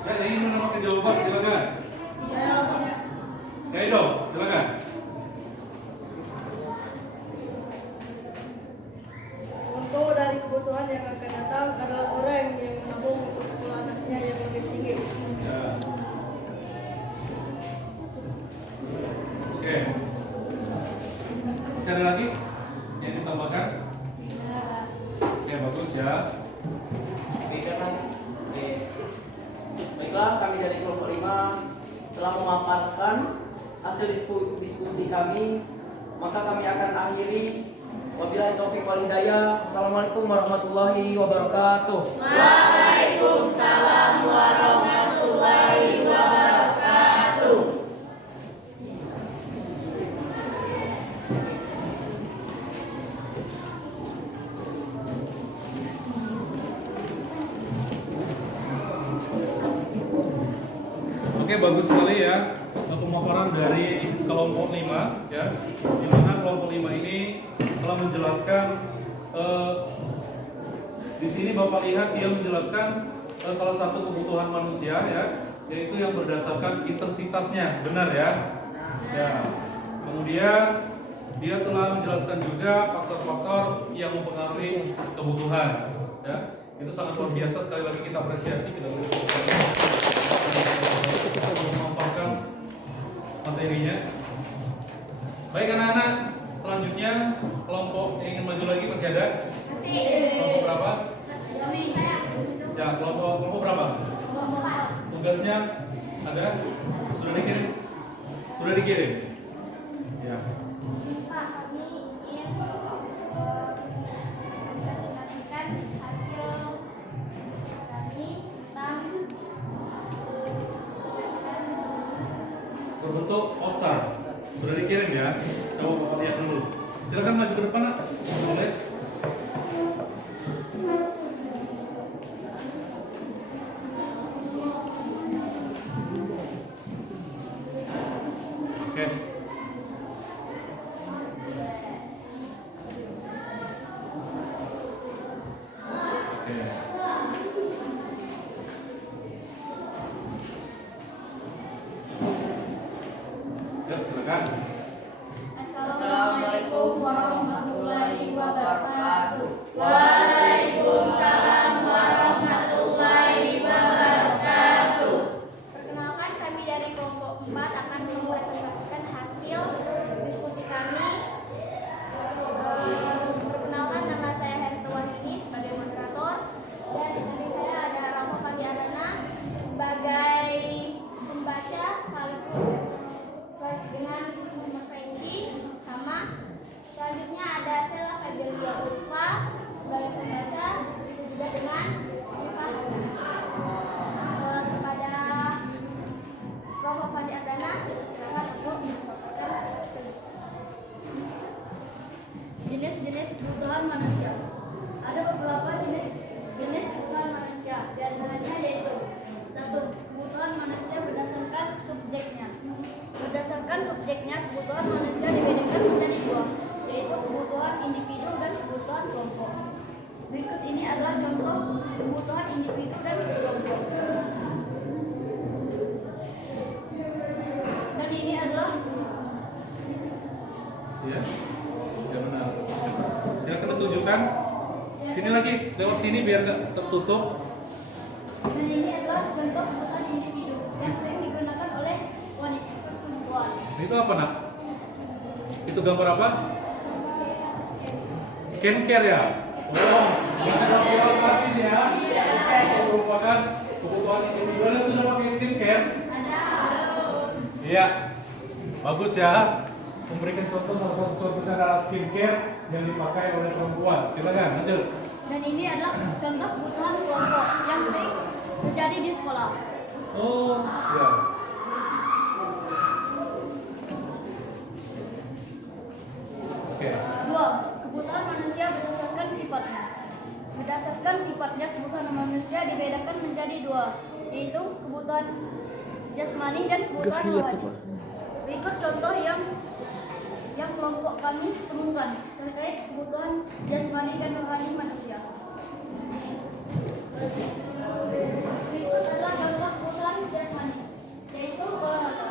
Ya, yang ingin menambahkan jawaban silakan. Ya, Edo, silakan. Contoh dari kebutuhan yang akan datang adalah orang yang menabung untuk sekolah anaknya yang lebih tinggi. Ya. Oke. Masih ada lagi yang ditambahkan? Oke, bagus ya. Baiklah, kami dari kelompok 5 telah memaparkan hasil diskusi kami, maka kami akan akhiri. Wabillahi taufiq wal hidayah. Assalamualaikum warahmatullahi wabarakatuh. Waalaikumsalam warahmatullahi wabarakatuh. Oke, bagus sekali ya pemaparan dari kelompok 5 ya. Di mana kelompok 5 ini telah menjelaskan di sini Bapak lihat dia menjelaskan salah satu kebutuhan manusia ya, yaitu yang berdasarkan intensitasnya, benar ya? Ya. Kemudian dia telah menjelaskan juga faktor-faktor yang mempengaruhi kebutuhan ya. Itu sangat luar biasa, sekali lagi kita apresiasi, kita beri tepuk tangan. Memaparkan materinya. Baik anak-anak, selanjutnya kelompok yang ingin maju lagi masih ada? Masih. Kelompok berapa? Kami saya. Ya, kelompok berapa? Tugasnya ada? Sudah dikirim? Sudah dikirim? Ya. Pak, kami ingin mempresentasikan hasil diskusi kami tentang Berbentuk poster. Sudah dikirim ya? Coba Bapak lihat dulu. Silakan maju ke depan, Nak. Boleh? Oke. Oke. Ya, silakan. Assalamualaikum warahmatullahi wabarakatuh. Waalaikumsalam warahmatullahi wabarakatuh. Perkenalkan, kami dari kelompok 4 akan mempresentasikan hasil diskusi kami. Perkenalkan, nama saya Herita Wahyuni sebagai moderator. jenis kebutuhan manusia. Ada beberapa jenis kebutuhan manusia, di antaranya yaitu: 1. Kebutuhan manusia berdasarkan subjeknya. Berdasarkan subjeknya, kebutuhan manusia dibedakan menjadi 2, yaitu kebutuhan individu dan kebutuhan kelompok. Berikut ini adalah contoh kebutuhan individu dan kelompok. Dan ini adalah Ya, ya benar. Silakan ditunjukkan. Sini lagi, lewat sini biar nggak tertutup. Dan ini adalah contoh kebutuhan individu yang sering digunakan oleh wanita perempuan. Itu apa nak? Itu gambar apa? Skincare ya? Oh, masih ada jelas lagi nih ya. Itu merupakan kebutuhan individu yang sudah pakai skincare. Iya, bagus ya. Memberikan contoh, salah satu contohnya adalah skincare yang dipakai oleh perempuan. Silakan lanjut. Dan ini adalah contoh kebutuhan kelompok yang sering terjadi di sekolah. Oh, ya. Oke. 2. Kebutuhan manusia berdasarkan sifatnya. Berdasarkan sifatnya, kebutuhan manusia dibedakan menjadi 2, yaitu kebutuhan jasmani dan kebutuhan rohani. Berikut contoh yang kelompok kami temukan terkait kebutuhan jasmani dan rohani manusia. Berikut adalah contoh kebutuhan jasmani, yaitu olahraga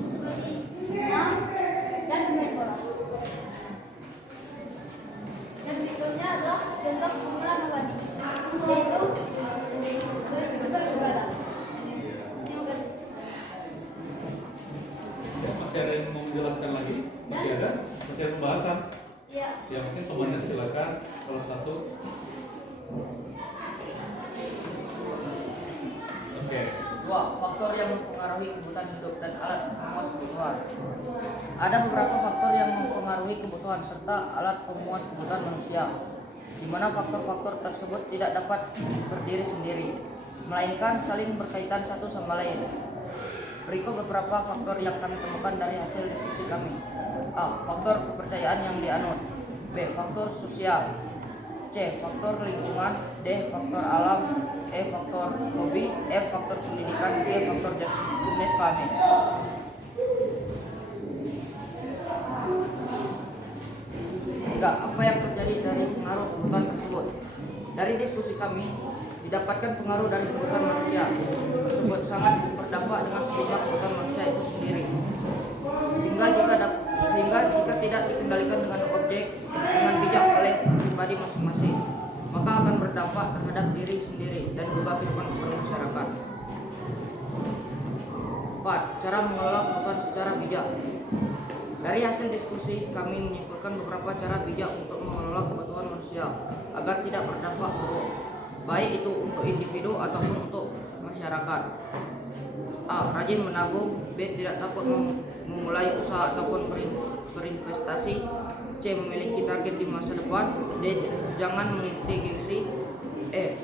seperti senam dan bermain bola. Yang berikutnya adalah contoh kebutuhan rohani, yaitu beribadah. Terima kasih. Ya, masih ada yang mau menjelaskan lagi? Masih ada? Masih ada pembahasan? Iya. Ya, mungkin semuanya silakan. Salah satu. Oke. 2. Faktor yang mempengaruhi kebutuhan hidup dan alat pemuas kebutuhan. Ada beberapa faktor yang mempengaruhi kebutuhan serta alat pemuas kebutuhan manusia, di mana faktor-faktor tersebut tidak dapat berdiri sendiri, melainkan saling berkaitan satu sama lain. Berikut beberapa faktor yang kami temukan dari hasil diskusi kami. A. Faktor kepercayaan yang dianut. B. Faktor sosial. C. Faktor lingkungan. D. Faktor alam. E. Faktor hobi. F. Faktor pendidikan. G. Faktor jenis kelamin. Tiga. Apa yang terjadi dari pengaruh kebutuhan tersebut? Dari diskusi kami, didapatkan pengaruh dari kebutuhan manusia tersebut sangat berdampak dengan sejumlah kebutuhan manusia itu sendiri. Sehingga jika tidak dikendalikan dengan objek dengan bijak oleh pribadi masing-masing, maka akan berdampak terhadap diri sendiri dan juga kehidupan masyarakat. 4. Cara mengelola kebutuhan secara bijak. Dari hasil diskusi, kami menyimpulkan beberapa cara bijak untuk mengelola kebutuhan manusia agar tidak berdampak buruk, baik itu untuk individu ataupun untuk masyarakat. A. Rajin menabung. B. Tidak takut memulai usaha ataupun berinvestasi. C. Memiliki target di masa depan. D. Jangan mengikuti gengsi. E.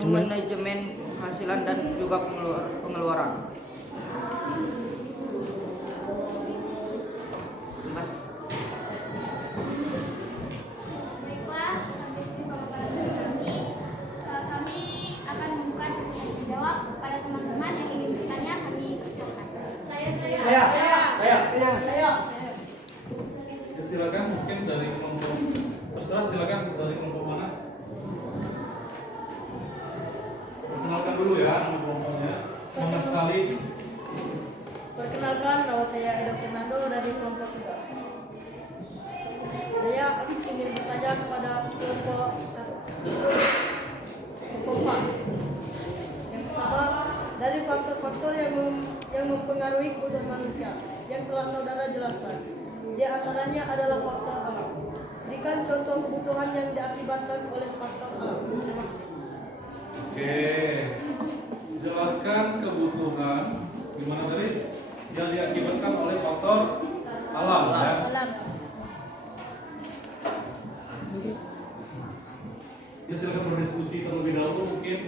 Memanajemen penghasilan dan juga pengeluaran. Terima kasih. Baiklah, sampai sini pemaparan dari kami. Kami akan membuka sesi tanya jawab kepada teman-teman yang ingin bertanya. Kami persilakan. Saya. Ya, silakan mungkin dari kelompok terserah, silakan dari kelompok mana? Perkenalkan dulu ya nama kelompoknya. Nama sekali. Perkenalkan, nama saya Edo Fernando dari kelompok 3. Saya ingin bertanya kepada kelompok 1. Kelompok 4. Yang pertama, dari faktor-faktor yang mempengaruhi kebutuhan manusia yang telah saudara jelaskan. Di antaranya adalah faktor alam. Berikan contoh kebutuhan yang diakibatkan oleh faktor alam. Terima kasih. Oke. Jelaskan kebutuhan gimana tadi yang diakibatkan oleh faktor alam ya. Alam. Ya silakan berdiskusi terlebih dahulu mungkin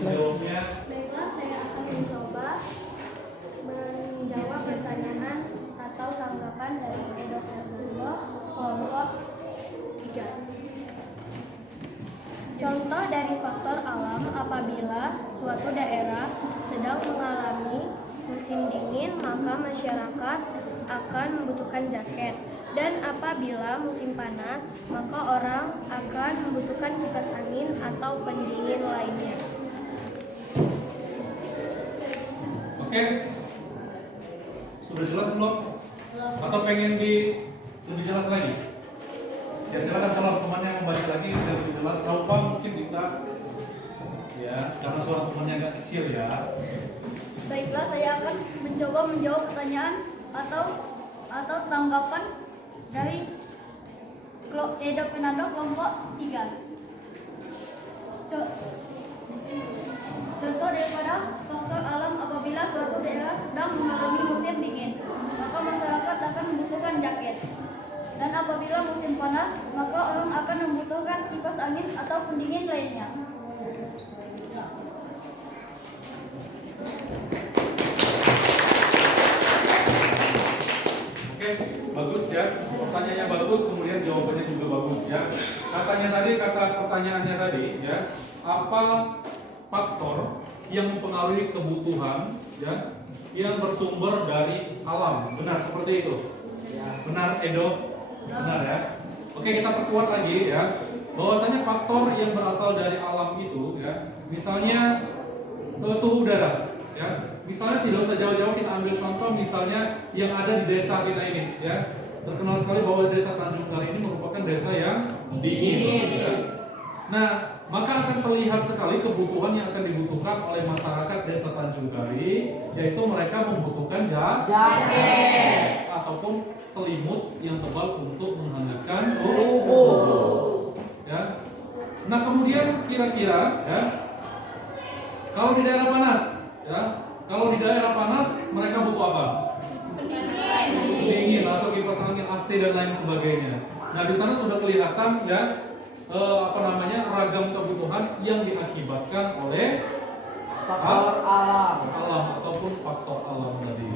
jawabnya. Baiklah, saya akan mencoba menjawab pertanyaan atau tanggapan dari Edo Fernando, Contoh dari faktor alam apabila suatu daerah sedang mengalami musim dingin, maka masyarakat akan membutuhkan jaket. Dan apabila musim panas, maka orang akan membutuhkan kipas angin atau pendingin lainnya. Oke? Sudah jelas belum? Atau pengen lebih jelas lagi? Ya silakan kalau temannya membaca lagi biar lebih jelas. Raupa mungkin bisa. Ya, karena suara temannya agak kecil ya. Baiklah, saya akan mencoba menjawab pertanyaan atau tanggapan dari Edo Penado kelompok 3. Contoh daripada faktor alam apabila suatu daerah sedang mengalami musim dingin, maka masyarakat akan membutuhkan jaket. Dan apabila musim panas, maka orang akan membutuhkan kipas angin atau pendingin lainnya. Oke, bagus ya. Pertanyaannya bagus, kemudian jawabannya juga bagus ya. Pertanyaannya tadi ya, apa faktor yang mempengaruhi kebutuhan ya yang bersumber dari alam? Benar seperti itu? Benar, Edo? Benar ya. Oke, kita perkuat lagi ya. Bahwasanya faktor yang berasal dari alam itu ya, misalnya suhu udara ya. Misalnya tidak usah jauh-jauh, kita ambil contoh misalnya yang ada di desa kita ini ya. Terkenal sekali bahwa desa Tanjung Kali ini merupakan desa yang dingin ya. Nah, maka akan terlihat sekali kebutuhan yang akan dibutuhkan oleh masyarakat desa Tanjung Kali, yaitu mereka membutuhkan jaket ataupun selimut yang tebal untuk menghangatkan tubuh. Ya. Nah, kemudian kira-kira ya, kalau di daerah panas ya, kalau di daerah panas mereka butuh apa? Pendingin atau kipas angin, AC dan lain sebagainya. Nah, di sana sudah kelihatan ya ragam kebutuhan yang diakibatkan oleh Faktor alam. ataupun faktor alam tadi.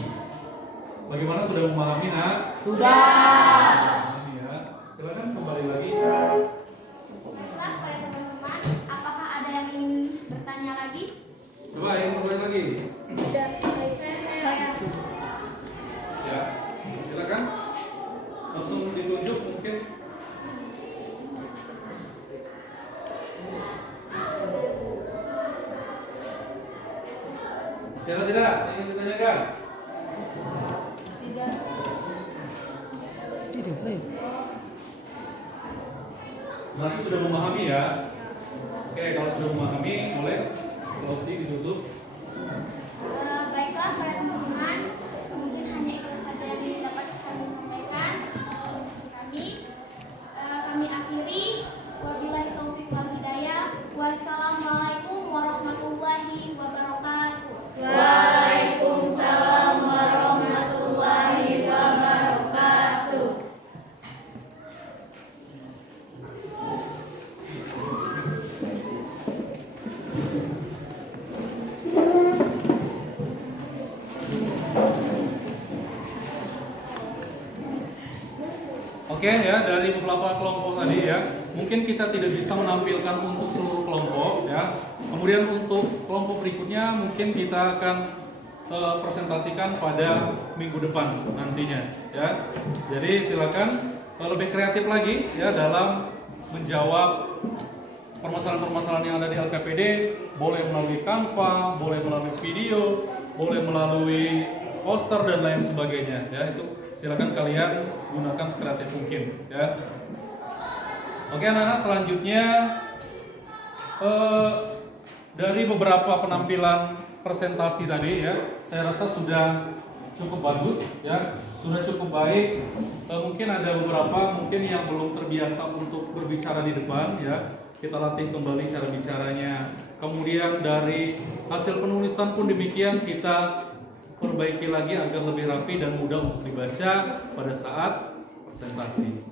Bagaimana, sudah memahami nak? Sudah. Memahami ya. Silakan kembali lagi. Baiklah, para teman-teman, apakah ada yang ingin bertanya lagi? Coba yang bertanya lagi. Saya. Ya, silakan. Langsung ditunjuk mungkin. Siapa tidak? Ingin ditanyakan? Tidak. Berarti sudah memahami ya? Oke, kalau sudah memahami, boleh closing ditutup. Baiklah, para teman-teman, mungkin hanya itu saja yang dapat kami sampaikan diskusi kami. Kami akhiri. Wabillahi taufiq wal hidayah. Wassalamualaikum warahmatullahi wabarakatuh. Waalaikumsalam warahmatullahi wabarakatuh. Oke ya, dari beberapa kelompok tadi ya, mungkin kita tidak bisa menampilkan untuk seluruh kelompok ya. Kemudian untuk kelompok berikutnya mungkin kita akan presentasikan pada minggu depan nantinya ya. Jadi silakan lebih kreatif lagi ya dalam menjawab permasalahan-permasalahan yang ada di LKPD, boleh melalui Canva, boleh melalui video, boleh melalui poster dan lain sebagainya ya. Itu silakan kalian gunakan sekreatif mungkin ya. Oke anak-anak, selanjutnya dari beberapa penampilan presentasi tadi ya, saya rasa sudah cukup bagus ya, sudah cukup baik. Mungkin ada beberapa mungkin yang belum terbiasa untuk berbicara di depan ya, kita latih kembali cara bicaranya. Kemudian dari hasil penulisan pun demikian, kita perbaiki lagi agar lebih rapi dan mudah untuk dibaca pada saat presentasi.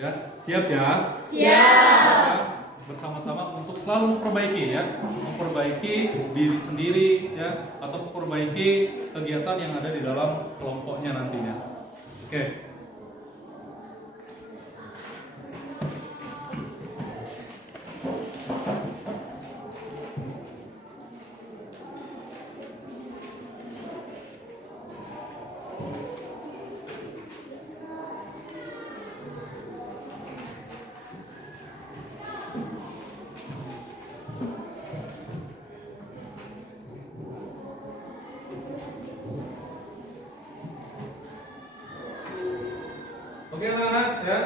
Ya, siap ya? Siap. Bersama-sama untuk selalu memperbaiki ya, memperbaiki diri sendiri ya, atau memperbaiki kegiatan yang ada di dalam kelompoknya nantinya. Oke. ya.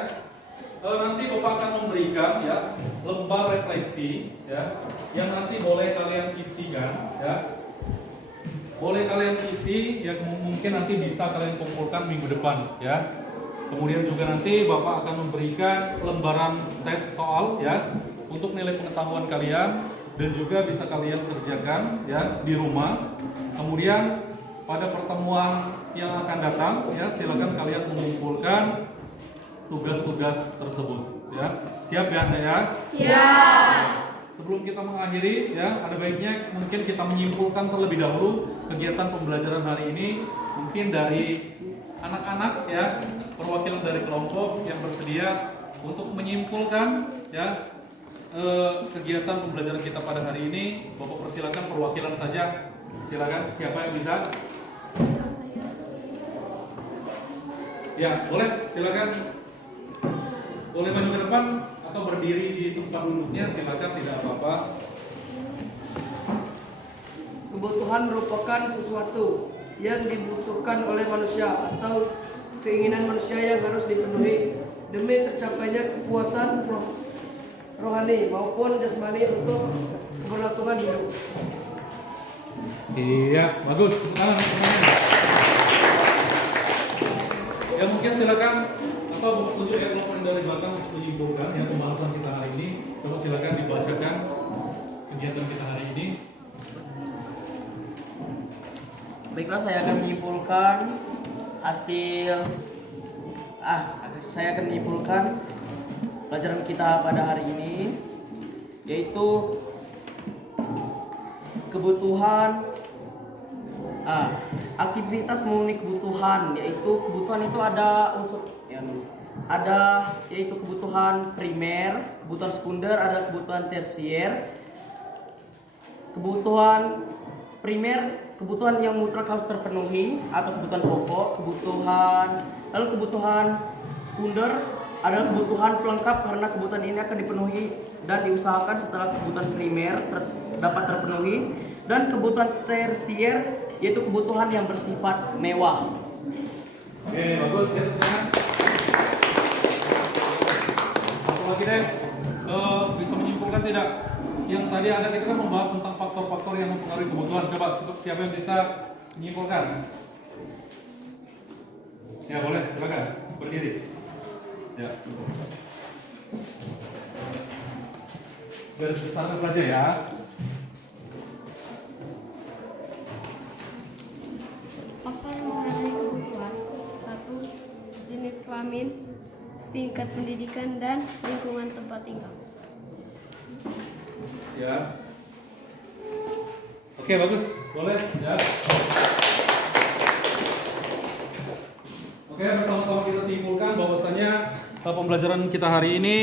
Nanti Bapak akan memberikan ya lembar refleksi ya yang nanti boleh kalian isikan ya. Boleh kalian isi ya, mungkin nanti bisa kalian kumpulkan minggu depan ya. Kemudian juga nanti Bapak akan memberikan lembaran tes soal ya untuk nilai pengetahuan kalian dan juga bisa kalian kerjakan ya di rumah. Kemudian pada pertemuan yang akan datang ya silakan kalian mengumpulkan tugas-tugas tersebut ya. Siap ya Anda ya? Siap. Sebelum kita mengakhiri ya, ada baiknya mungkin kita menyimpulkan terlebih dahulu kegiatan pembelajaran hari ini. Mungkin dari anak-anak ya, perwakilan dari kelompok yang bersedia untuk menyimpulkan ya kegiatan pembelajaran kita pada hari ini. Bapak persilakan perwakilan saja. Silakan, siapa yang bisa? Ya, boleh, silakan. Boleh maju ke depan atau berdiri di tempat duduknya, silakan, tidak apa-apa. Kebutuhan merupakan sesuatu yang dibutuhkan oleh manusia atau keinginan manusia yang harus dipenuhi demi tercapainya kepuasan rohani maupun jasmani untuk keberlangsungan hidup. Iya, bagus. Tangan, ya mungkin silakan untuk kelompok dari belakang untuk menyimpulkan ya pembahasan kita hari ini. Coba silakan dibacakan kegiatan kita hari ini. Baiklah, saya akan menyimpulkan saya akan menyimpulkan pelajaran kita pada hari ini, yaitu kebutuhan aktivitas memenuhi kebutuhan, yaitu kebutuhan itu ada unsur yaitu kebutuhan primer, kebutuhan sekunder, ada kebutuhan tersier. Kebutuhan primer, kebutuhan yang mutlak harus terpenuhi atau kebutuhan pokok, lalu kebutuhan sekunder adalah kebutuhan pelengkap karena kebutuhan ini akan dipenuhi dan diusahakan setelah kebutuhan primer dapat terpenuhi, dan kebutuhan tersier yaitu kebutuhan yang bersifat mewah. Oke, bagus ya. Satu lagi deh, bisa menyimpulkan tidak? Yang tadi ada kita kan membahas tentang faktor-faktor yang mempengaruhi kebutuhan. Coba siapa yang bisa menyimpulkan? Ya boleh, silakan berdiri. Ya. Garis besarnya saja ya. Faktor yang mengaruhi kebutuhan: 1. Jenis kelamin, tingkat pendidikan, dan lingkungan tempat tinggal. Ya. Oke, bagus. Boleh ya. Oke, bersama-sama kita simpulkan bahwasanya pembelajaran kita hari ini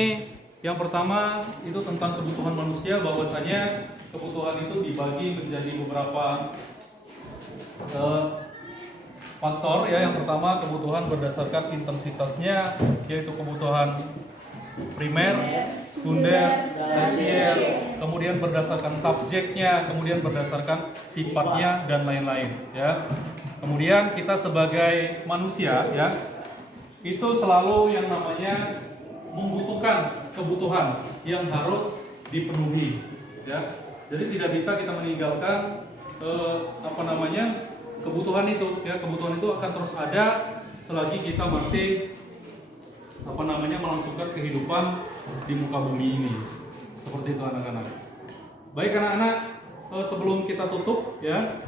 yang pertama itu tentang kebutuhan manusia, bahwasanya kebutuhan itu dibagi menjadi beberapa faktor ya. Yang pertama kebutuhan berdasarkan intensitasnya, yaitu kebutuhan primer, sekunder, tersier, kemudian berdasarkan subjeknya, kemudian berdasarkan sifatnya dan lain-lain ya. Kemudian kita sebagai manusia ya, itu selalu yang namanya membutuhkan kebutuhan yang harus dipenuhi ya. Jadi tidak bisa kita meninggalkan kebutuhan itu ya. Kebutuhan itu akan terus ada selagi kita masih melangsungkan kehidupan di muka bumi ini. Seperti itu anak-anak. Baik anak-anak, sebelum kita tutup ya,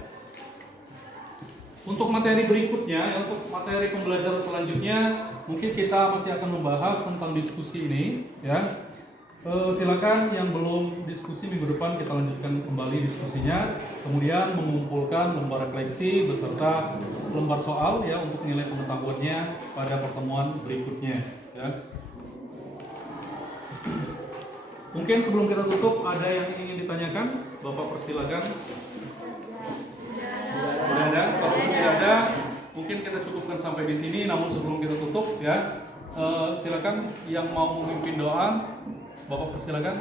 untuk materi berikutnya, untuk materi pembelajaran selanjutnya, mungkin kita masih akan membahas tentang diskusi ini ya. Silakan yang belum diskusi minggu depan kita lanjutkan kembali diskusinya. Kemudian mengumpulkan lembar refleksi beserta lembar soal ya untuk nilai pengetahuannya pada pertemuan berikutnya ya. Mungkin sebelum kita tutup ada yang ingin ditanyakan, Bapak persilakan. Tidak ada, kalau tidak ada, mungkin kita cukupkan sampai di sini. Namun sebelum kita tutup ya, silakan yang mau memimpin doa, Bapak persilakan.